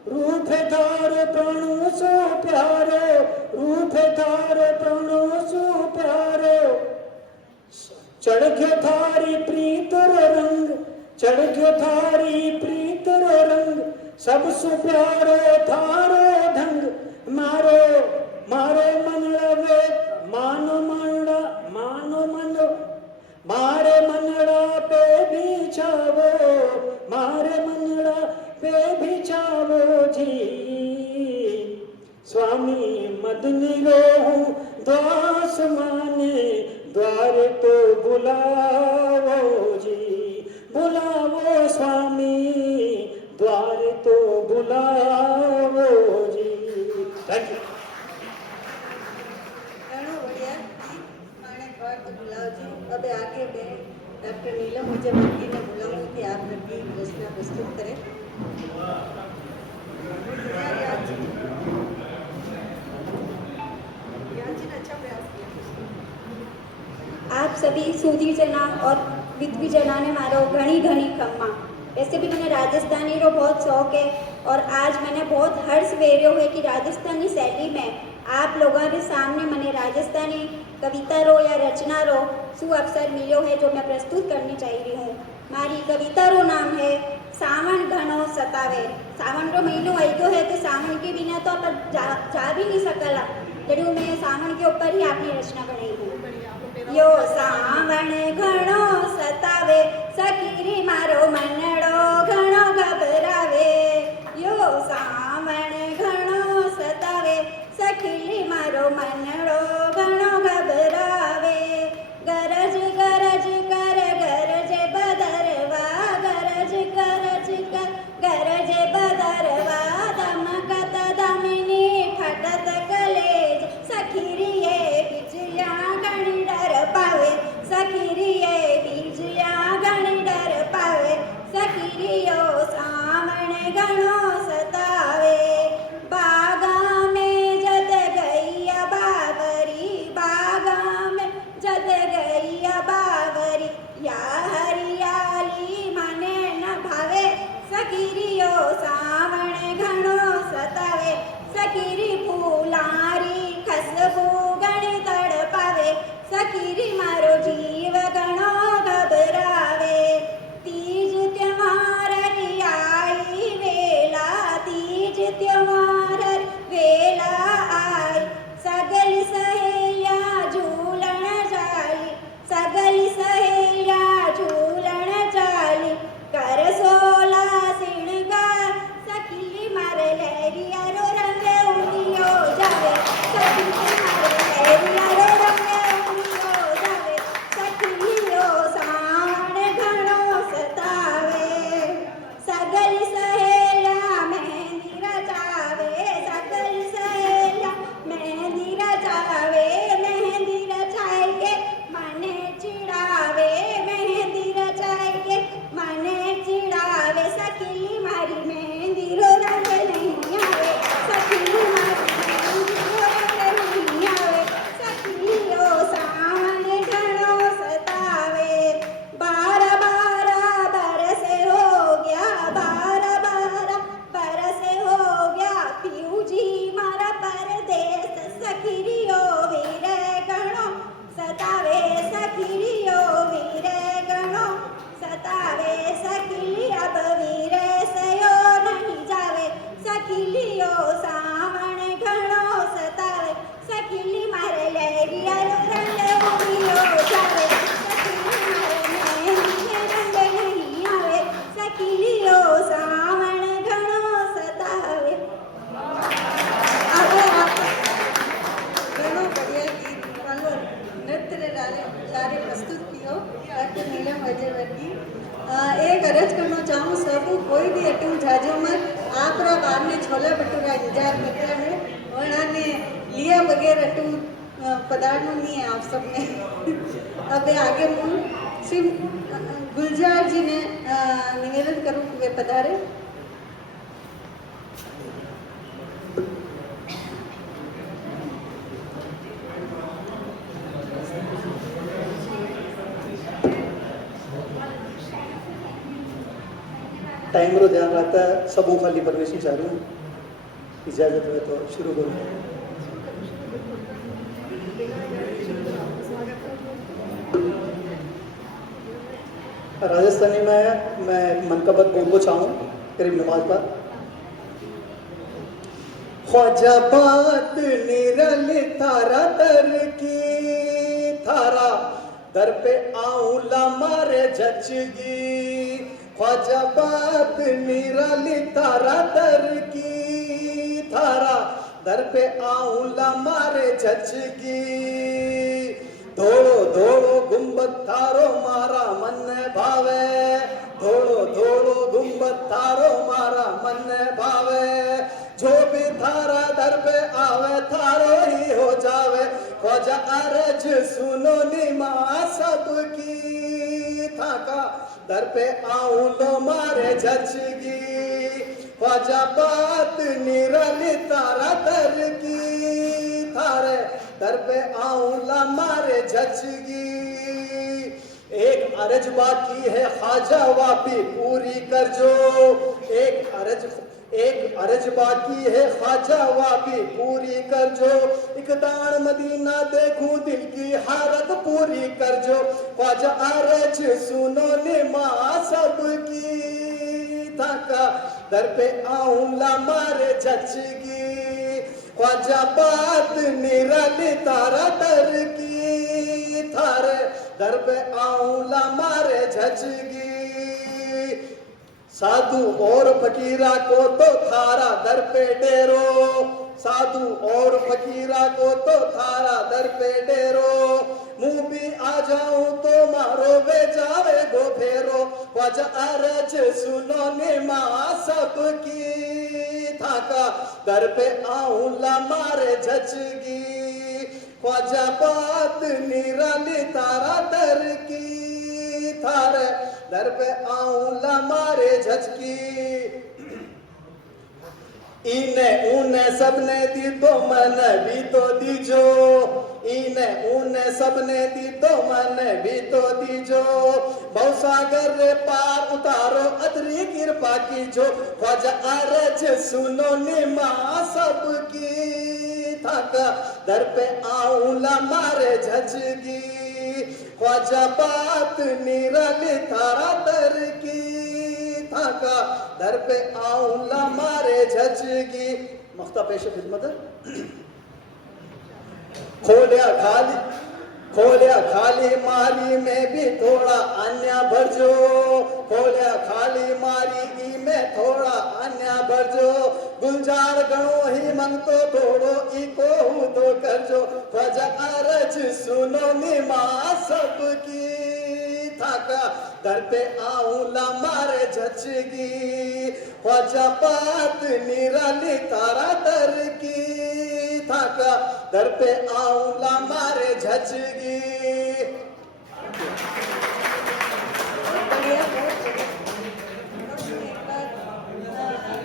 रूप थारे प्राणों सो प्यारे, रूप थारे प्राणों सो प्यारे। चढ़ गयो थारी प्रीत रो रंग, चढ़ गयो थारी प्रीत रो रंग, सब सु प्यारो थारो ढंग। मारो मारो मन रवे मानो मनड़ा, मानो मनो मारे मनड़ा पे भी छावो, मारे मनड़ा पे भी छावो जी। स्वामी मदनी रोहूं दास माने, द्वार तो बुलावो जी, बुलावो स्वामी, द्वार तो बुलावो जी। Thank you. घणो बढ़िया माने द्वार तो बुलाओ जी। अब आगे मैं डॉक्टर नीलम मुझे जी ने बुलाऊंगी कि आप अपनी रचना प्रस्तुत करें। अच्छा प्रयास किया। आप सभी सूधी जना और विधवी जना ने मारो घनी घनी खम्मा। वैसे भी मैंने राजस्थानी रो बहुत शौक है और आज मैंने बहुत हर्ष वेरियो है कि राजस्थानी शैली में आप लोगों के सामने मैंने राजस्थानी कविता रो या रचना रो सु अवसर मिलो है जो मैं प्रस्तुत करनी चाह रही हूँ। मारी कविता रो नाम है सावन घनो सतावे। सावन रो महीनो आई है तो सावन के बिना तो अपन जा भी नहीं सकला, जरूर मैं सावन के ऊपर ही आपकी रचना बनाई हूँ। यो सावण घणो सतावे, सखीरी मारो मनड़ो घणो घबरावे। यो सावण घणो सतावे, सखीरी मारो मनड़ो घणो घबरावे। गरज गरज कर गरजे बदरवा, गरज गरज कर गरजे बदरवा। दमकत दमिनी फटत कलेज, सखीरी ये बिजलिया घणी डर पावे। सखीरी ये बिजलिया घणी डर पावे। सखीरी यो सावण घणो सतावे। बागा में जद गैया बावरी, बागा में जद गैया बावरी। या हरियाली मने न भावे, सखीरी यो सावण घणो सतावे। सखीरी फूलारी खसबू घणी तड़पावे। सखीरी मारो जीव घणो घबरावे। तीज त्योहार री आई वेला, तीज त्योहार वेला आई। सगल सहेलिया झूलण जाली, सगल सहेलिया झूलण जाली। कर सोला सिणगार, सखी मारे लहरिया रो रंग उड़ियो जावे। सखी मारे लहरिया रो रंग उड़ियो जावे। सखी यो सावण घणो सतावे। सगल सहेलिया मेहंदी रचावे, सगल सहेलिया मेहंदी रचावे। मेहंदी रचाए के मने चिड़ावे, मेहंदी रचाए के मने चिड़ावे। सखी मारी मेहंदी रो रंग नहीं आवे, सखी मारी मेहंदी रो रंग नहीं आवे। सखी यो सावन घणो सतावे। 12 बरस हो गया, 12 बरस हो गया। पियू जी मारा परदेस, सखीरी यो वीर घणो सतावे। सखीरी यो वीर घणो सतावे। सखी अब वीर सयो नहीं जावे। सखीली यो सावण घणो सतावे। सखीली मारे लहरिया रो रंग उड़ियो जावे। सखीली मारे मेहंदी रंग नहीं आवे। सखीली यो सावण घणो अर्ज करना चाहूँ सब कोई भी अटू जाजो मत आप बार में छोला भटूरा इंतजार करता है और आने लिया बगैर अटू पदार्थ नहीं है आप सब में। अब आगे हूँ श्री गुलजार जी ने निवेदन करूँ कि वे पधारे। टाइम रो ध्यान रखता है सबों खाली प्रवेशी चालू इजाजत है तो शुरू करूँ। राजस्थानी में मैं मनकबत बोलना चाहूँ करीब नमाज पर। ख्वाजा बात निरल तारा दर की थारा दर पे आऊला मारे जचगी। ख्वाजा बात निराली तारा दर की थारा दर पे आऊला मारे जचगी। धोड़ो धोड़ो गुंबद थारो मारा मन भावे। धोड़ो धोड़ो गुंबद थारो मारा मन भावे। जो भी थारा दर पे आवे थारो ही हो जावे। ख्वाजा अर्ज सुनो निमा सबकी थाका दर पे आऊं लो मारे जचगी। ख्वाजा बात निराली तारा दर की थारे दर पे आऊं ला मारे जचगी। एक अर्ज बाकी है ख्वाजा वापी पूरी कर जो। एक अर्ज बाकी है ख्वाजा वापी पूरी कर जो। एक दान मदीना देखूं दिल की हारत पूरी कर जो। ख्वाजा अर्ज सुनो निमा सबकी थाका दर पे आऊं ला मारे जचगी। ख्वाजा बात निराली तारा दर की थारे दर पे आऊं ला मारे जचगी। साधु और फकीरा को तो थारा दर पे डेरो। साधु और फकीरा को तो थारा दर पे डेरो। मुंह भी आ जाऊं तो मारो वे जावे गो फेरो। ख्वाजा अर्ज सुनो निमा सबकी थाका दर पे आऊं ला मारे जचगी। ख्वाजा बात निराली तारा दर की थारे दर पे आऊं ला मारे झचकी। इने ऊने सबने दी तो मन भी तो दीजो। इने ऊने सबने दी तो मन भी तो दीजो। भवसागर रे पार उतारो अदरी कृपा की जो। ख्वाजा अर्ज सुनो निमा सबकी थाका दर पे आऊं ला मारे झचगी। ख्वाजा बात निराली तारा दर की थाका दर पे आऊं ला मारे झचगी। मख्ता पेश खिदमत। खोलिया खाली मारी में भी थोड़ा अन्य भरजो। खोलिया खाली मारी में थोड़ा अन्य भरजो। गुलजार गणो ही मंगतो थोड़ो इको हूँ तो करजो। ख्वाजा अर्ज सुनो निमा सबकी थाका दर पे आऊं ला मारे झचगी। ख्वाजा बात निराली तारा दर की थाका दर पे आऊं ला मारे झचगी।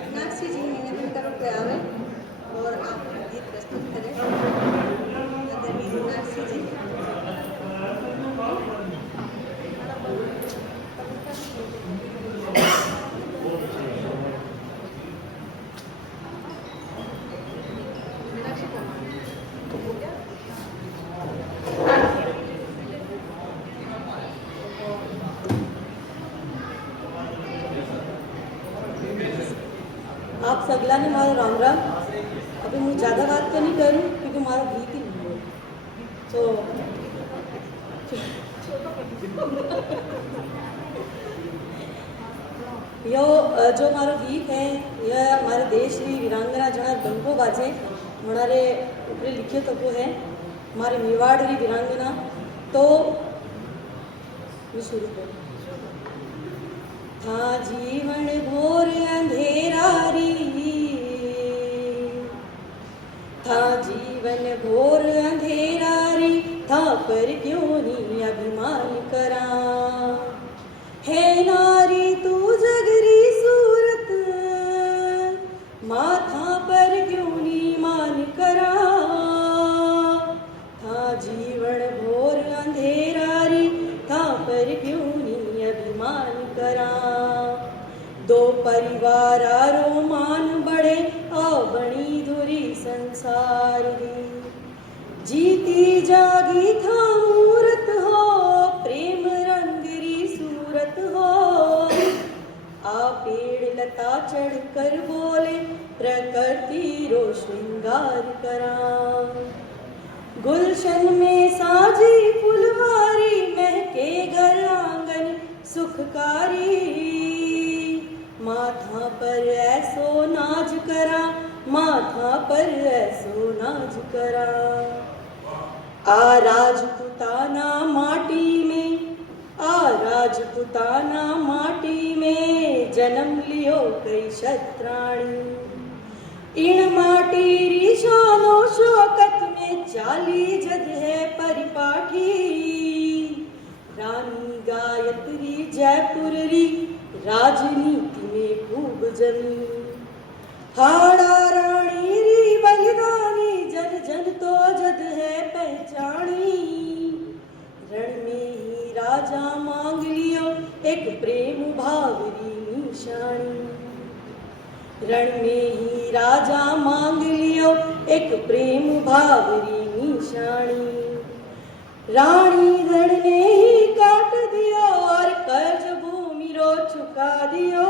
मीनाक्षी जी निवेदन करो पे आवे और आप गीत प्रस्तुत करें। मीनाक्षी जी आप सगला ने मारो राम राम। अभी मैं ज़्यादा बात तो नहीं करूँ क्योंकि हमारा गीत ही नहीं है तो यो जो हमारो गीत है यह हमारे देश की वीरांगना जना डंको बाजे हमारे ऊपर लिखे तो वो है हमारे मेवाड़ की वीरांगना। तो मैं शुरू करूँ। था जीवन घोर अंधेरारी, था जीवन घोर अंधेरारी, था पर क्यों नी अभिमान करा। है नारी तू जगरी सूरत, माथा पर क्यों नी मान करा। था जीवन घोर अंधेरारी, था पर क्यों नी अभिमान करा। दो परिवार रो मान बढ़े, आ बणी धुरी संसार री। जीती जागी था मूरत हो, प्रेम रंग री सूरत हो। आ पेड़ लता चढ़ कर बोले, प्रकृति रो श्रृंगार करा। गुलशन में साजी फुलवारी, महके घर आंगन सुखकारी। माथा पर ऐसो नाज करा, माथा पर ऐसो नाज करा। आ राजपुताना माटी में, आ राजपुताना माटी में, जन्म लियो कई शतराणी। इण माटी री शानो शौकत में, चाली जद है परिपाठी। रानी गायत्री जयपुर री, राजनीति में खूब जमी। हाड़ा रानी री बलिदानी, जन जन तो जद है पहचानी। रण में ही राजा मांग लियो, एक प्रेम भाव री निशानी। रण में ही राजा मांग लियो, एक प्रेम भाव री निशानी। रानी रण ने ही काट दियो, और कर्ज भूमि रो चुका दियो।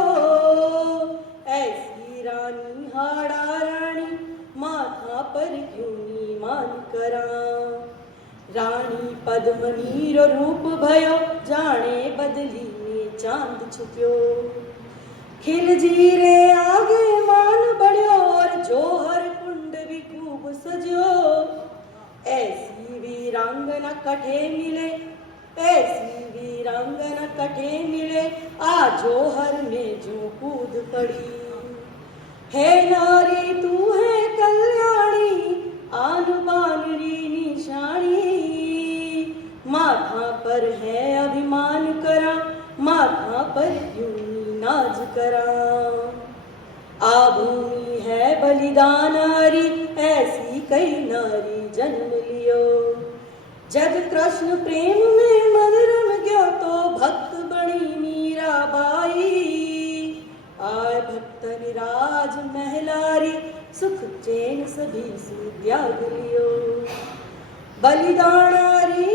ऐसी रानी हाड़ा रानी, माथा पर क्यों नी मान करा। रानी पद्मनी रो रूप भयो, जाने बदली में चांद छुप्यो। खिल जीरे आगे मान बढ़्यो, और जोहर कुंड भी खूब सजो। ऐसी वीरांगना कठे मिले, ऐसी वीरांगना कठे मिले, आ जोहर में जो कूद पड़ी। है नारी तू है कल्याणी, आन बान री निशानी। माथा पर है अभिमान करा, माथा पर क्यों नी नाज करा। आ भूमि है बलिदानारी, ऐसी कई नारी जन्म लियो। जग कृष्ण प्रेम में मन रम गयो, तो भक्त बनी मीराबाई। आय भक्तन राज महलारी, सुख चैन सभी से त्याग लियो। बलिदानारी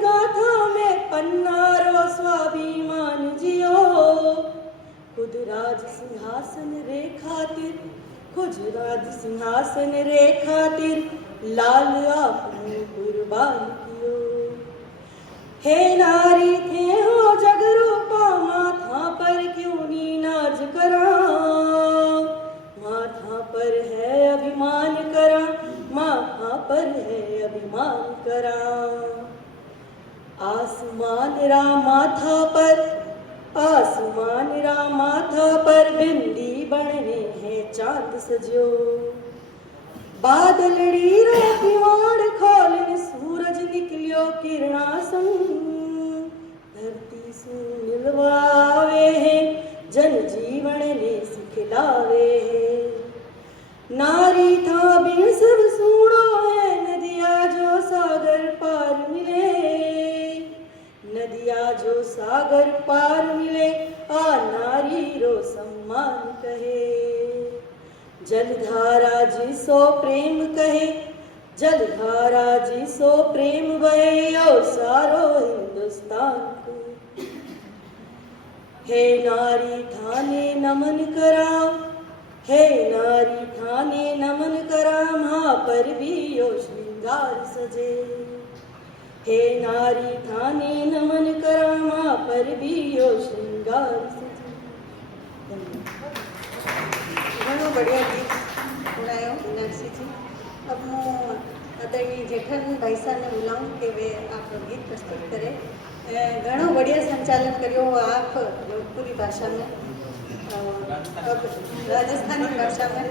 गाथा में, पन्नारो स्वाभिमान जियो। खुद राज सिंहासन रे खातिर, खुद राज सिंहासन रे खातिर, लाल आपने कुर्बान कियो। हे नारी थे हो जग रूपा, माथा पर क्यों नी नाज करा। माथा पर है अभिमान करा, माथा पर है अभिमान करा। आसमान रा माथा पर, आसमान रा माथा पर, बिंदी बनने है चांद सजो। बादलड़ी रो किवाड़ खोलन, सूरज निकलियो किरणा संग। धरती से मिलवावे है, जन जीवन ने सिखलावे है। नारी था बिन सब सूड़ो है, नदिया जो सागर पार मिले। नदिया जो सागर पार मिले, आ नारी रो सम्मान कहे। जलधारा जिसो प्रेम कहे, जलधारा जिसो प्रेम बहे, ओ सारो हिंदुस्तान को। हे नारी थाने नमन करा, हे नारी थाने नमन करा। माँ पर भी यो श्रृंगार सजे। हे नारी थाने नमन करा, माँ पर भी यो श्रृंगार सजे। घणो बढ़िया गीत सुनायो मीनाक्षी जी। अब मैं आदरणीय जेठन भाई साहब ने बुलाऊं कि वे आपको गीत प्रस्तुत करें। घणो बढ़िया संचालन करियो आप भोजपुरी भाषा में और अब राजस्थानी भाषा में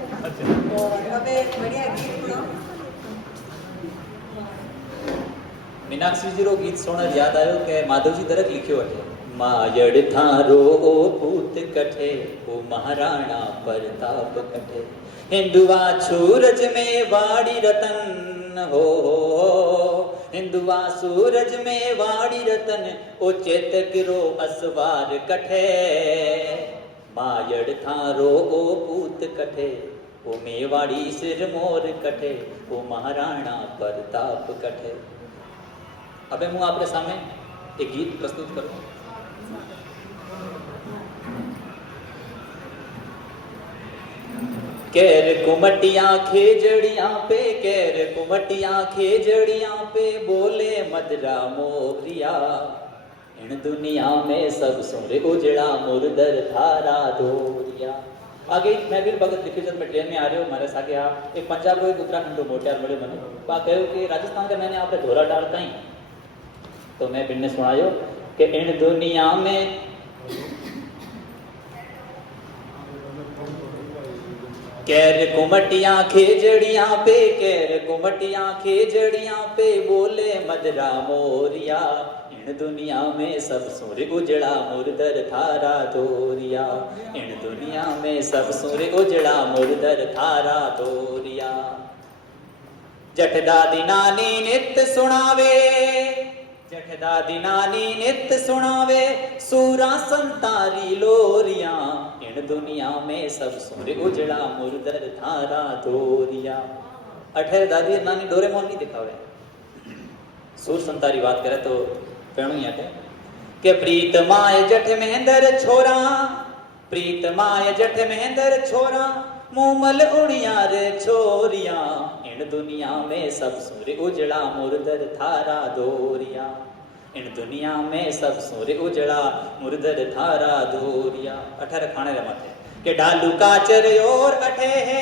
और अब एक बढ़िया गीत सुनाओ। मीनाक्षी जी रो गीत सुन याद आयो के माधव जी दरक लिखियो है मायड़ थारो ओ पूत कठे ओ महाराणा प्रताप कठे हिंदुआ सूरज में वाड़ी रतन हो हिंदुआ सूरज में वाड़ी रतन ओ चेतक रो असवार कठे मायड़ थारो ओ पूत कठे ओ मेवाड़ी सिर मोर कठे ओ महाराणा प्रताप कठे। अब હું आपके सामने एक गीत प्रस्तुत करूं। कैर कुमटिया खेजड़िया पे कैर कुमटिया खेजड़िया पे बोले मदरा मोरिया इन दुनिया में सब सुर उजड़ा मुर्दर धारा धोरिया। आगे मैं भी भगत लिखी जब मैं ट्रेन में आ रहे हो मारे सागे आ एक पंजाब रो एक उत्तराखंड रो मोटियार मिले मने बा कहो कि राजस्थान का मैंने आपने धोरा डाल कहीं तो मैं बिन्ने सुनायो कि इन दुनिया में कैर कुमटिया खेजड़िया पे कैर कुमटिया खेजड़िया पे बोले मदरा मोरिया इन दुनिया में सब सुर उजड़ा मुर्दर थारा धोरिया इन दुनिया में सब सुर उजड़ा मुर्दर थारा धोरिया। जठदादी नानी नित्य सुनावे जठदादी नानी नित्य सुनावे सूरा संतारी लोरिया इन दुनिया में सब सुर उजड़ा मुर्दर थारा धोरिया। अठेर दादी नानी डोरेमोन नहीं दिखावे सूर संतारी बात करे तो पेणु ही अटे के प्रीत माय जठ महेंद्र छोरा प्रीत माय जठ महेंद्र छोरा मोमल उड़ियार छोरिया इन दुनिया में सब सुर उजड़ा मुर्दर थारा धोरिया इन दुनिया में सब सुर उजड़ा मुर्दर थारा धोरिया। 18 खाने रे माथे के डालू काचर और अठे है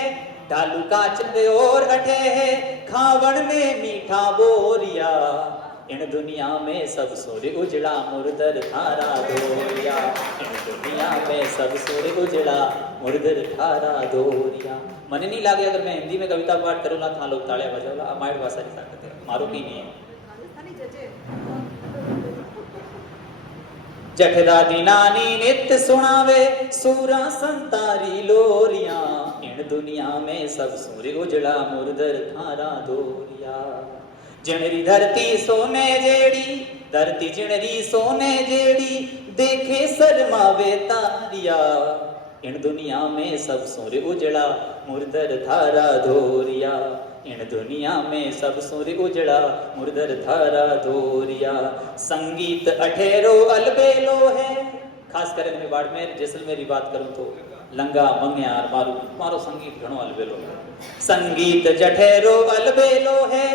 डालू काचर और अठे है खावण में मीठा बोरिया इन दुनिया में सब सुर उजड़ा मुर्दर थारा धोरिया इन दुनिया में सब सुर उजड़ा मुर्दर थारा धोरिया। मने नहीं लागे अगर मैं हिंदी में कविता पाठ करूँ ना तो लोग तालियां बजाओला आ माइट भाषा की ताकत है मारो की नहीं है। जठदादी नानी नित्य सुनावे सूरा संतारी लोरिया इन दुनिया में सब सुर उजड़ा मुर्दर थारा धोरिया। जिणरी धरती सोने जेड़ी धरती जिणरी सोने जेड़ी देखे शर्मावे तारिया इन दुनिया में सब सुर उजड़ा मुर्दर धारा धोरिया इन दुनिया में सब सुर उजड़ा मुर्दर धारा धोरिया। संगीत अठेरो अलबेलो है खास करके मैं बाड़मेर जैसलमेर बात करूं तो लंगा मंग्यार मारो संगीत घणो अलबेलो है। संगीत जठेरो अलबेलो है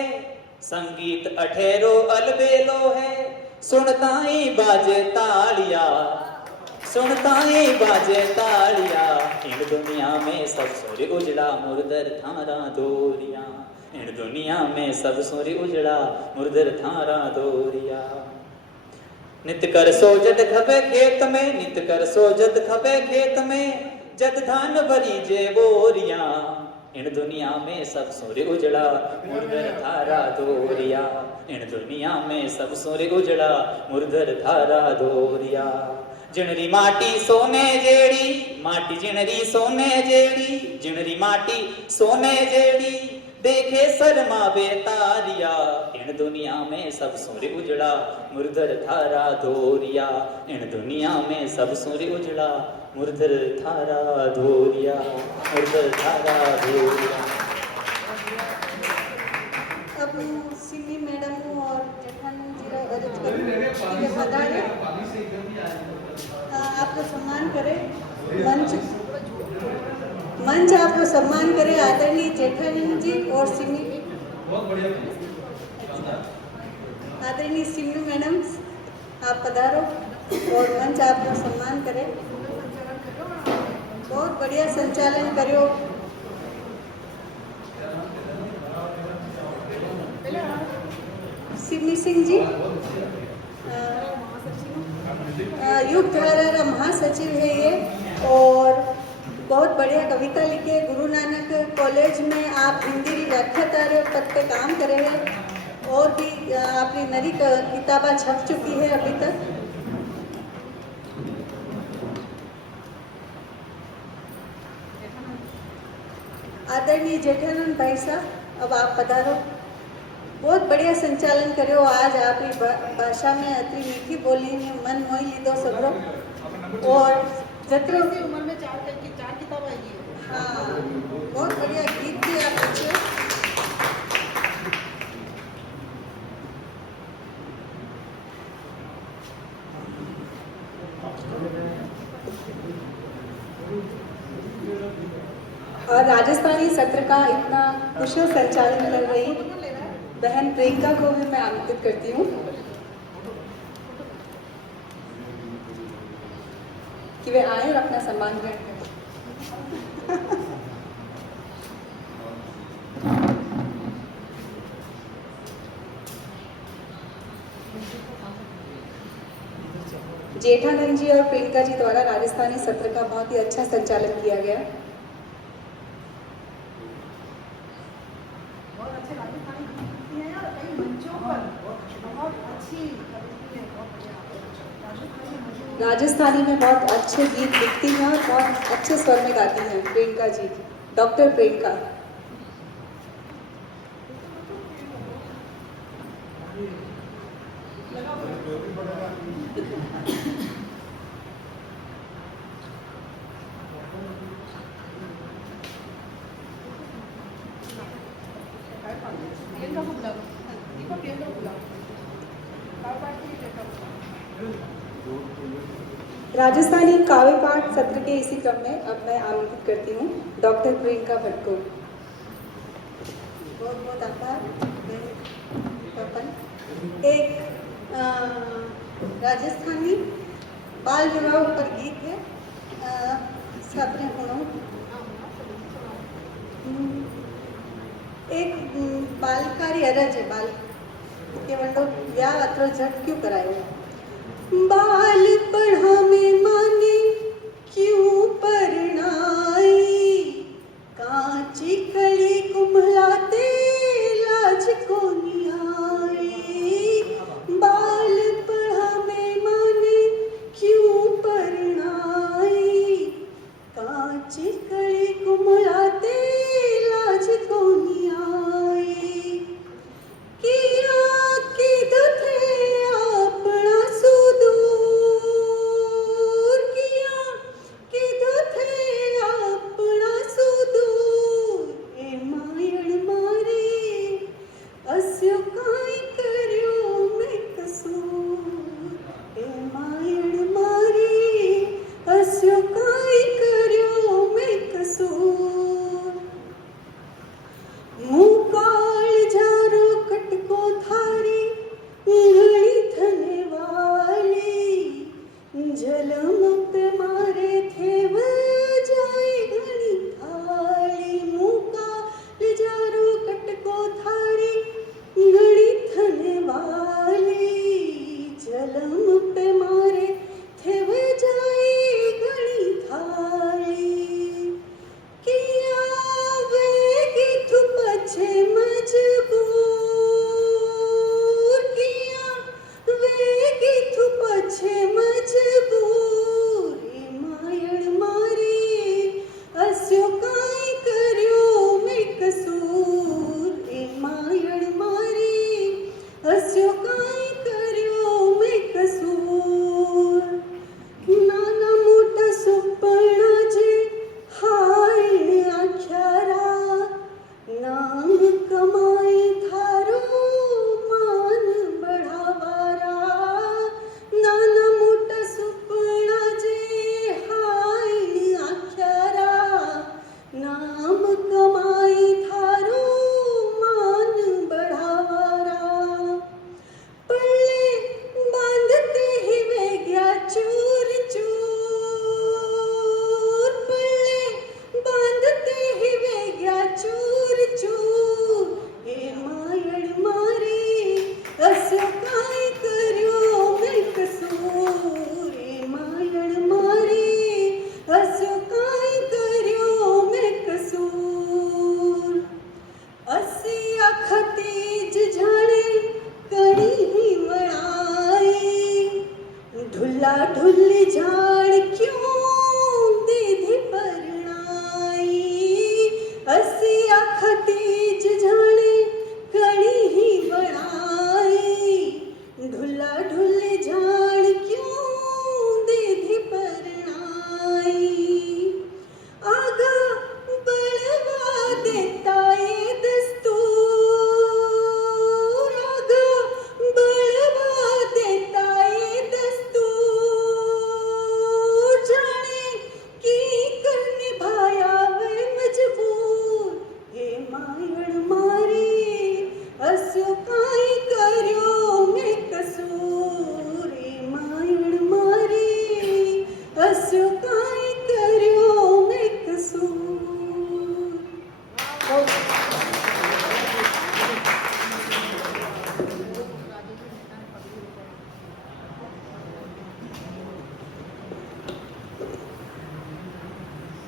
संगीत अठेरो अलबेलो है सुनता ही बाजे तालिया सुनता ही बाजे तालिया इन दुनिया में सब सुर उजड़ा मुर्दर थारा धोरिया इन दुनिया में सब सुर उजड़ा मुर्दर थारा धोरिया। नित कर सोजत खबे खेत में नित कर सोजत खबे खेत में जद धान भरी जे बोरिया इन दुनिया में सब सुर उजड़ा मुर्दर थारा धोरिया इन दुनिया में सब सुर उजड़ा मुर्दर थारा धोरिया। जिणरी माटी सोने जेड़ी माटी जिणरी सोने जेड़ी जिणरी माटी सोने जेड़ी देखे शर्मावे तारिया इन दुनिया में सब सुर उजड़ा मुर्दर थारा धोरिया इन दुनिया में सब सुर उजड़ा मुर्दर थारा धोरिया मुर्दर थारा धोरिया। अब सिमी मैडम को और जेठानंद जी का अजय बधाई आपको सम्मान करे मंच आपको सम्मान करे आदरणीय जेठानंद जी और सिमी आदरणीय सिमी मैडम आप पधारो और मंच आपको सम्मान करे। बहुत बढ़िया संचालन करो। सिमी सिंह जी युग धारा महासचिव है ये, और बहुत बढ़िया कविता लिखे। गुरु नानक कॉलेज में आप हिंदी व्याख्याता पद पे काम करे हैं, और भी आपकी नरी किताबा छप चुकी है अभी तक। आदरणीय जेठानंद भाई साहब, अब आप पधारो। बहुत बढ़िया संचालन करो आज। आपकी भाषा में अति मीठी बोली ने मन मोही लीधो सगड़ो, और जतरो की उम्र में चार किताब आई है। हाँ, बहुत बढ़िया गीत भी आप लिखे। और राजस्थानी सत्र का इतना कुशल संचालन कर रही बहन प्रियंका को भी मैं आमंत्रित करती हूँ कि वे आए और अपना सम्मान ग्रहण करें। जेठानंद जी और प्रियंका जी द्वारा राजस्थानी सत्र का बहुत ही अच्छा संचालन किया गया। बहुत अच्छे राजस्थानी गीत लिखती हैं और कई मंचों पर बहुत अच्छी कविताएं, बहुत बढ़िया राजस्थानी में बहुत अच्छे गीत लिखती हैं और बहुत अच्छे स्वर में गाती हैं प्रियंका जी, डॉक्टर प्रियंका। प्रियंका को बुलाओ, दीपक प्रियंका को बुलाओ। काव्य पाठ के लिए प्रियंका को बुलाओ। राजस्थानी काव्य पाठ सत्र के इसी क्रम में अब मैं आमंत्रित करती हूँ डॉक्टर प्रियंका भट्ट को। बहुत बहुत आभार। एक राजस्थानी बाल विवाह पर गीत है, छात्र गुणों। एक बालकारी अरज है, बाल के वंडो व्याह अत्र झट क्यों करायो। बाल पढ़ा में माने क्यों परनाई, कांची कली कुम्हलाते लाज को निहाई। बाल पढ़ा में माने क्यों परनाई, कांची कली कुम्हलाते लाज को निहाई। किया कीधु थे अपना सुदूर, किया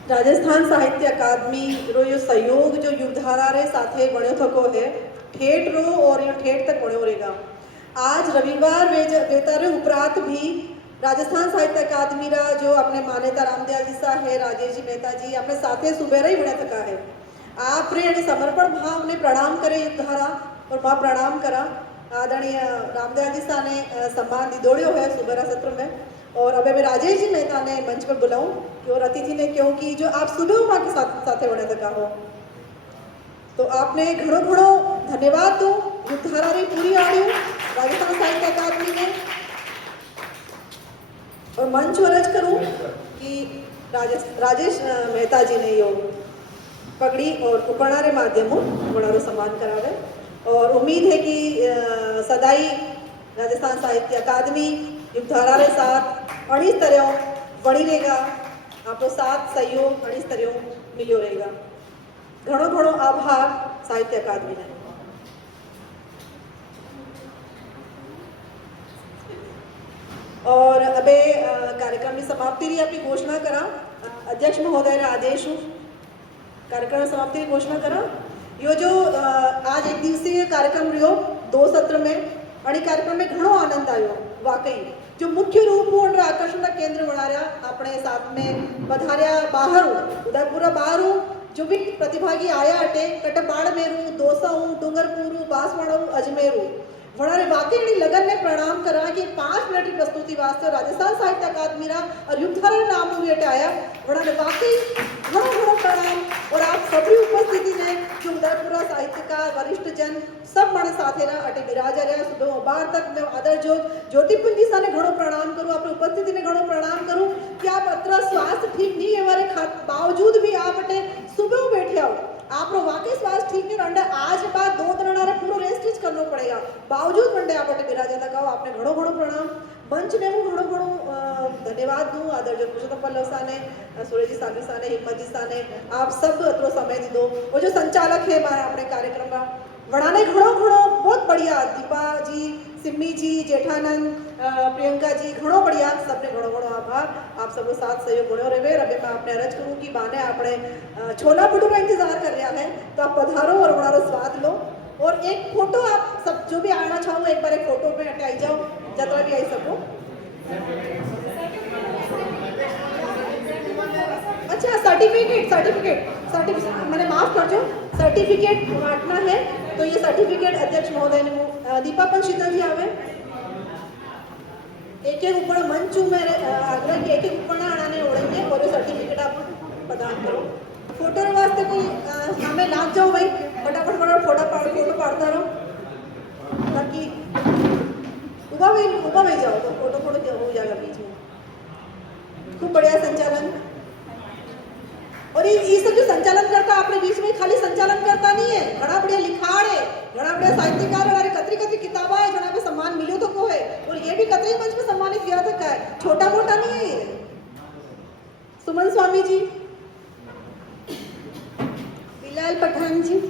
રાજસ્થાન સાહિત્ય અકાદમી रो यो सहयोग जो युगधारा रे साथे बण्यो थको है ठेठ रो और यो ठेठ तक बण्यो रहेगा। आज रविवार वेतारे उपरांत भी राजस्थान साहित्य अकादमी रा जो अपने मान्यता रामदयाल जी सा है, राजेश जी मेहता जी अपने साथे सुबह ही बण्या थका है। आप रे यानी समर्पण भाव ने प्रणाम करे युगधारा और मां प्रणाम करा। आदरणीय रामदयाल जी सा ने सम्मान दिदोड़ियो है सुबह सत्र में और अबे मैं राजेश जी मेहता ने मंच पर बुलाऊं कि और अतिथि ने क्यों कि जो आप सुबह मां के साथे बने तका हो तो आपने घणो घणो धन्यवाद दो युगधारा री पूरी आड़ियो राजस्थान साहित्य अकादमी ने और मंच वरज करूं कि राजेश मेहता जी ने यो पगड़ी और उपरणा रे माध्यमों बड़ा सम्मान करावे और उम्मीद है कि सदाई राजस्थान साहित्य अकादमी युगधारा रे साथ अणीस तरह बड़ी रहेगा। आपको साथ सहयोग अणीस तरह मिलियो रहेगा। घणो घणो आभार साहित्य अकादमी ने। और अबे कार्यक्रम की समाप्ति री आपकी घोषणा करा। अध्यक्ष महोदय रे आदेश कार्यक्रम समाप्ति की घोषणा करा। यो जो आज एक दिवसीय कार्यक्रम रहो 2 सत्र में और कार्यक्रम में घणो आनंद आयो। वाकई जो मुख्य रूप और आकर्षण का केंद्र बना रहा अपने साथ में पधारिया बाहर उदयपुर बाहर जो भी प्रतिभागी आया अटे कट बाड़मेरू, दोसाऊ, डूंगरपुरू, बांसवाड़ा, अजमेरू वणारे वाकई लगन ने प्रणाम करा कि 5 मिनट की प्रस्तुति वास्ते राजस्थान साहित्य अकादमी रा और युगधारा नाम वेट आया वणारे वाकई घणो घणो प्रणाम और आप सभी उपस्थिति ने जो उदयपुर साहित्यकार वरिष्ठ जन सब मण साथे रा अटे विराजा रहा सुबह 12 तक मैं आदर जो ज्योतिपुंजी सा ने घणो प्रणाम करूं आपने उपस्थिति ने घणो प्रणाम करूं कि आप अत्र स्वास्थ्य ठीक नहीं है हमारे बावजूद भी आप अटे सुबह बैठे आओ आप वाकई स्वास्थ्य ठीक नहीं रंडे आज बाद 2 दिन पूरा रेस्ट करना पड़ेगा बावजूद मंडे आप विराजा तक आओ आपने घणो घणो प्रणाम मंच ने हूँ घणो घणो धन्यवाद दूँ आदर जो पुरुषोत्तम पल्लव सा ने सूर्य जी सागर सा ने हिम्मत जी सा ने आप सब अतरो समय दीदो वो जो संचालक है हमारे अपने कार्यक्रम का वड़ाने घणो घणो बहुत बढ़िया दीपा जी सिम्मी जी जेठानंद प्रियंका जी घणो बढ़िया सबने घणो घणो आभार आप सबको साथ सहयोग बनो रहे। अभी मैं आपने अर्ज करूँ कि बाने आपने छोला भटूरा इंतजार कर रहा है तो आप पधारो और बड़ा स्वाद लो और एक फोटो आप सब जो भी आना चाहो एक बार एक फोटो पे हटे आई जाओ जतरा भी आई सको। अच्छा सर्टिफिकेट मैंने माफ कर जो सर्टिफिकेट बांटना है तो ये सर्टिफिकेट अध्यक्ष महोदय ने दीपापन शीतल जी आवे एक ऊपर मंच मेरे आग्रह की एक ऊपर आने ओढ़ेंगे और सर्टिफिकेट आप प्रदान करो। फोटो वास्ते कोई हमें लाग जाओ भाई फटाफट फोटो पाड़ता रहो ताकि उबा भाई जाओ तो फोटो हो जाएगा बीच में। खूब बढ़िया संचालन और ये सब जो संचालन करता अपने बीच में खाली संचालन करता नहीं है घना बढ़िया लिखाड़ है घना बढ़िया साहित्यकार हमारे कतरी किताबा है जना पे सम्मान मिलो तो को है और ये भी कतरी मंच में सम्मानित किया तक है छोटा मोटा नहीं है ये। सुमन स्वामी जी, बिलाल पठान जी,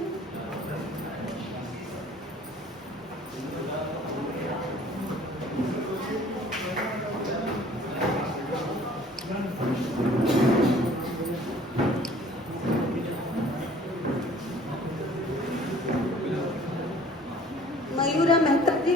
मयूरा मेहता जी,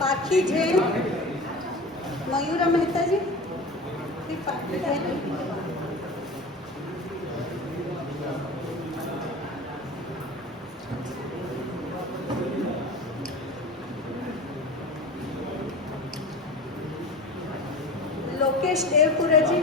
पाखी जैन, मयूरा मेहता जी, पाखी जैन, लोकेश देवपुरा जी,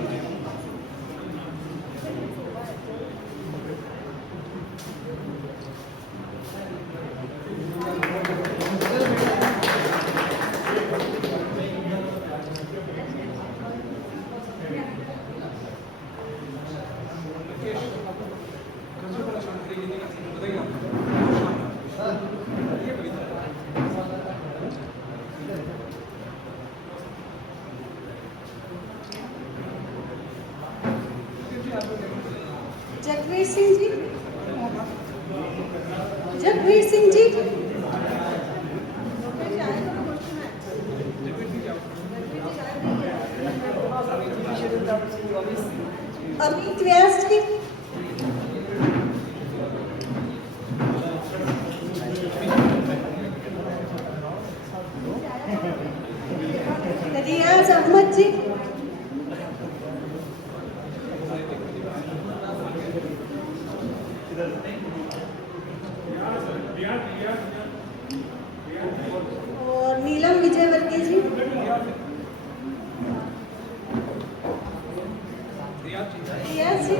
जगवीर सिंह जी, जगवीर सिंह जी, अमित व्यास जी, रियाज अहमद जी, और नीलम विजयवर्गीय जी, रियाज जी,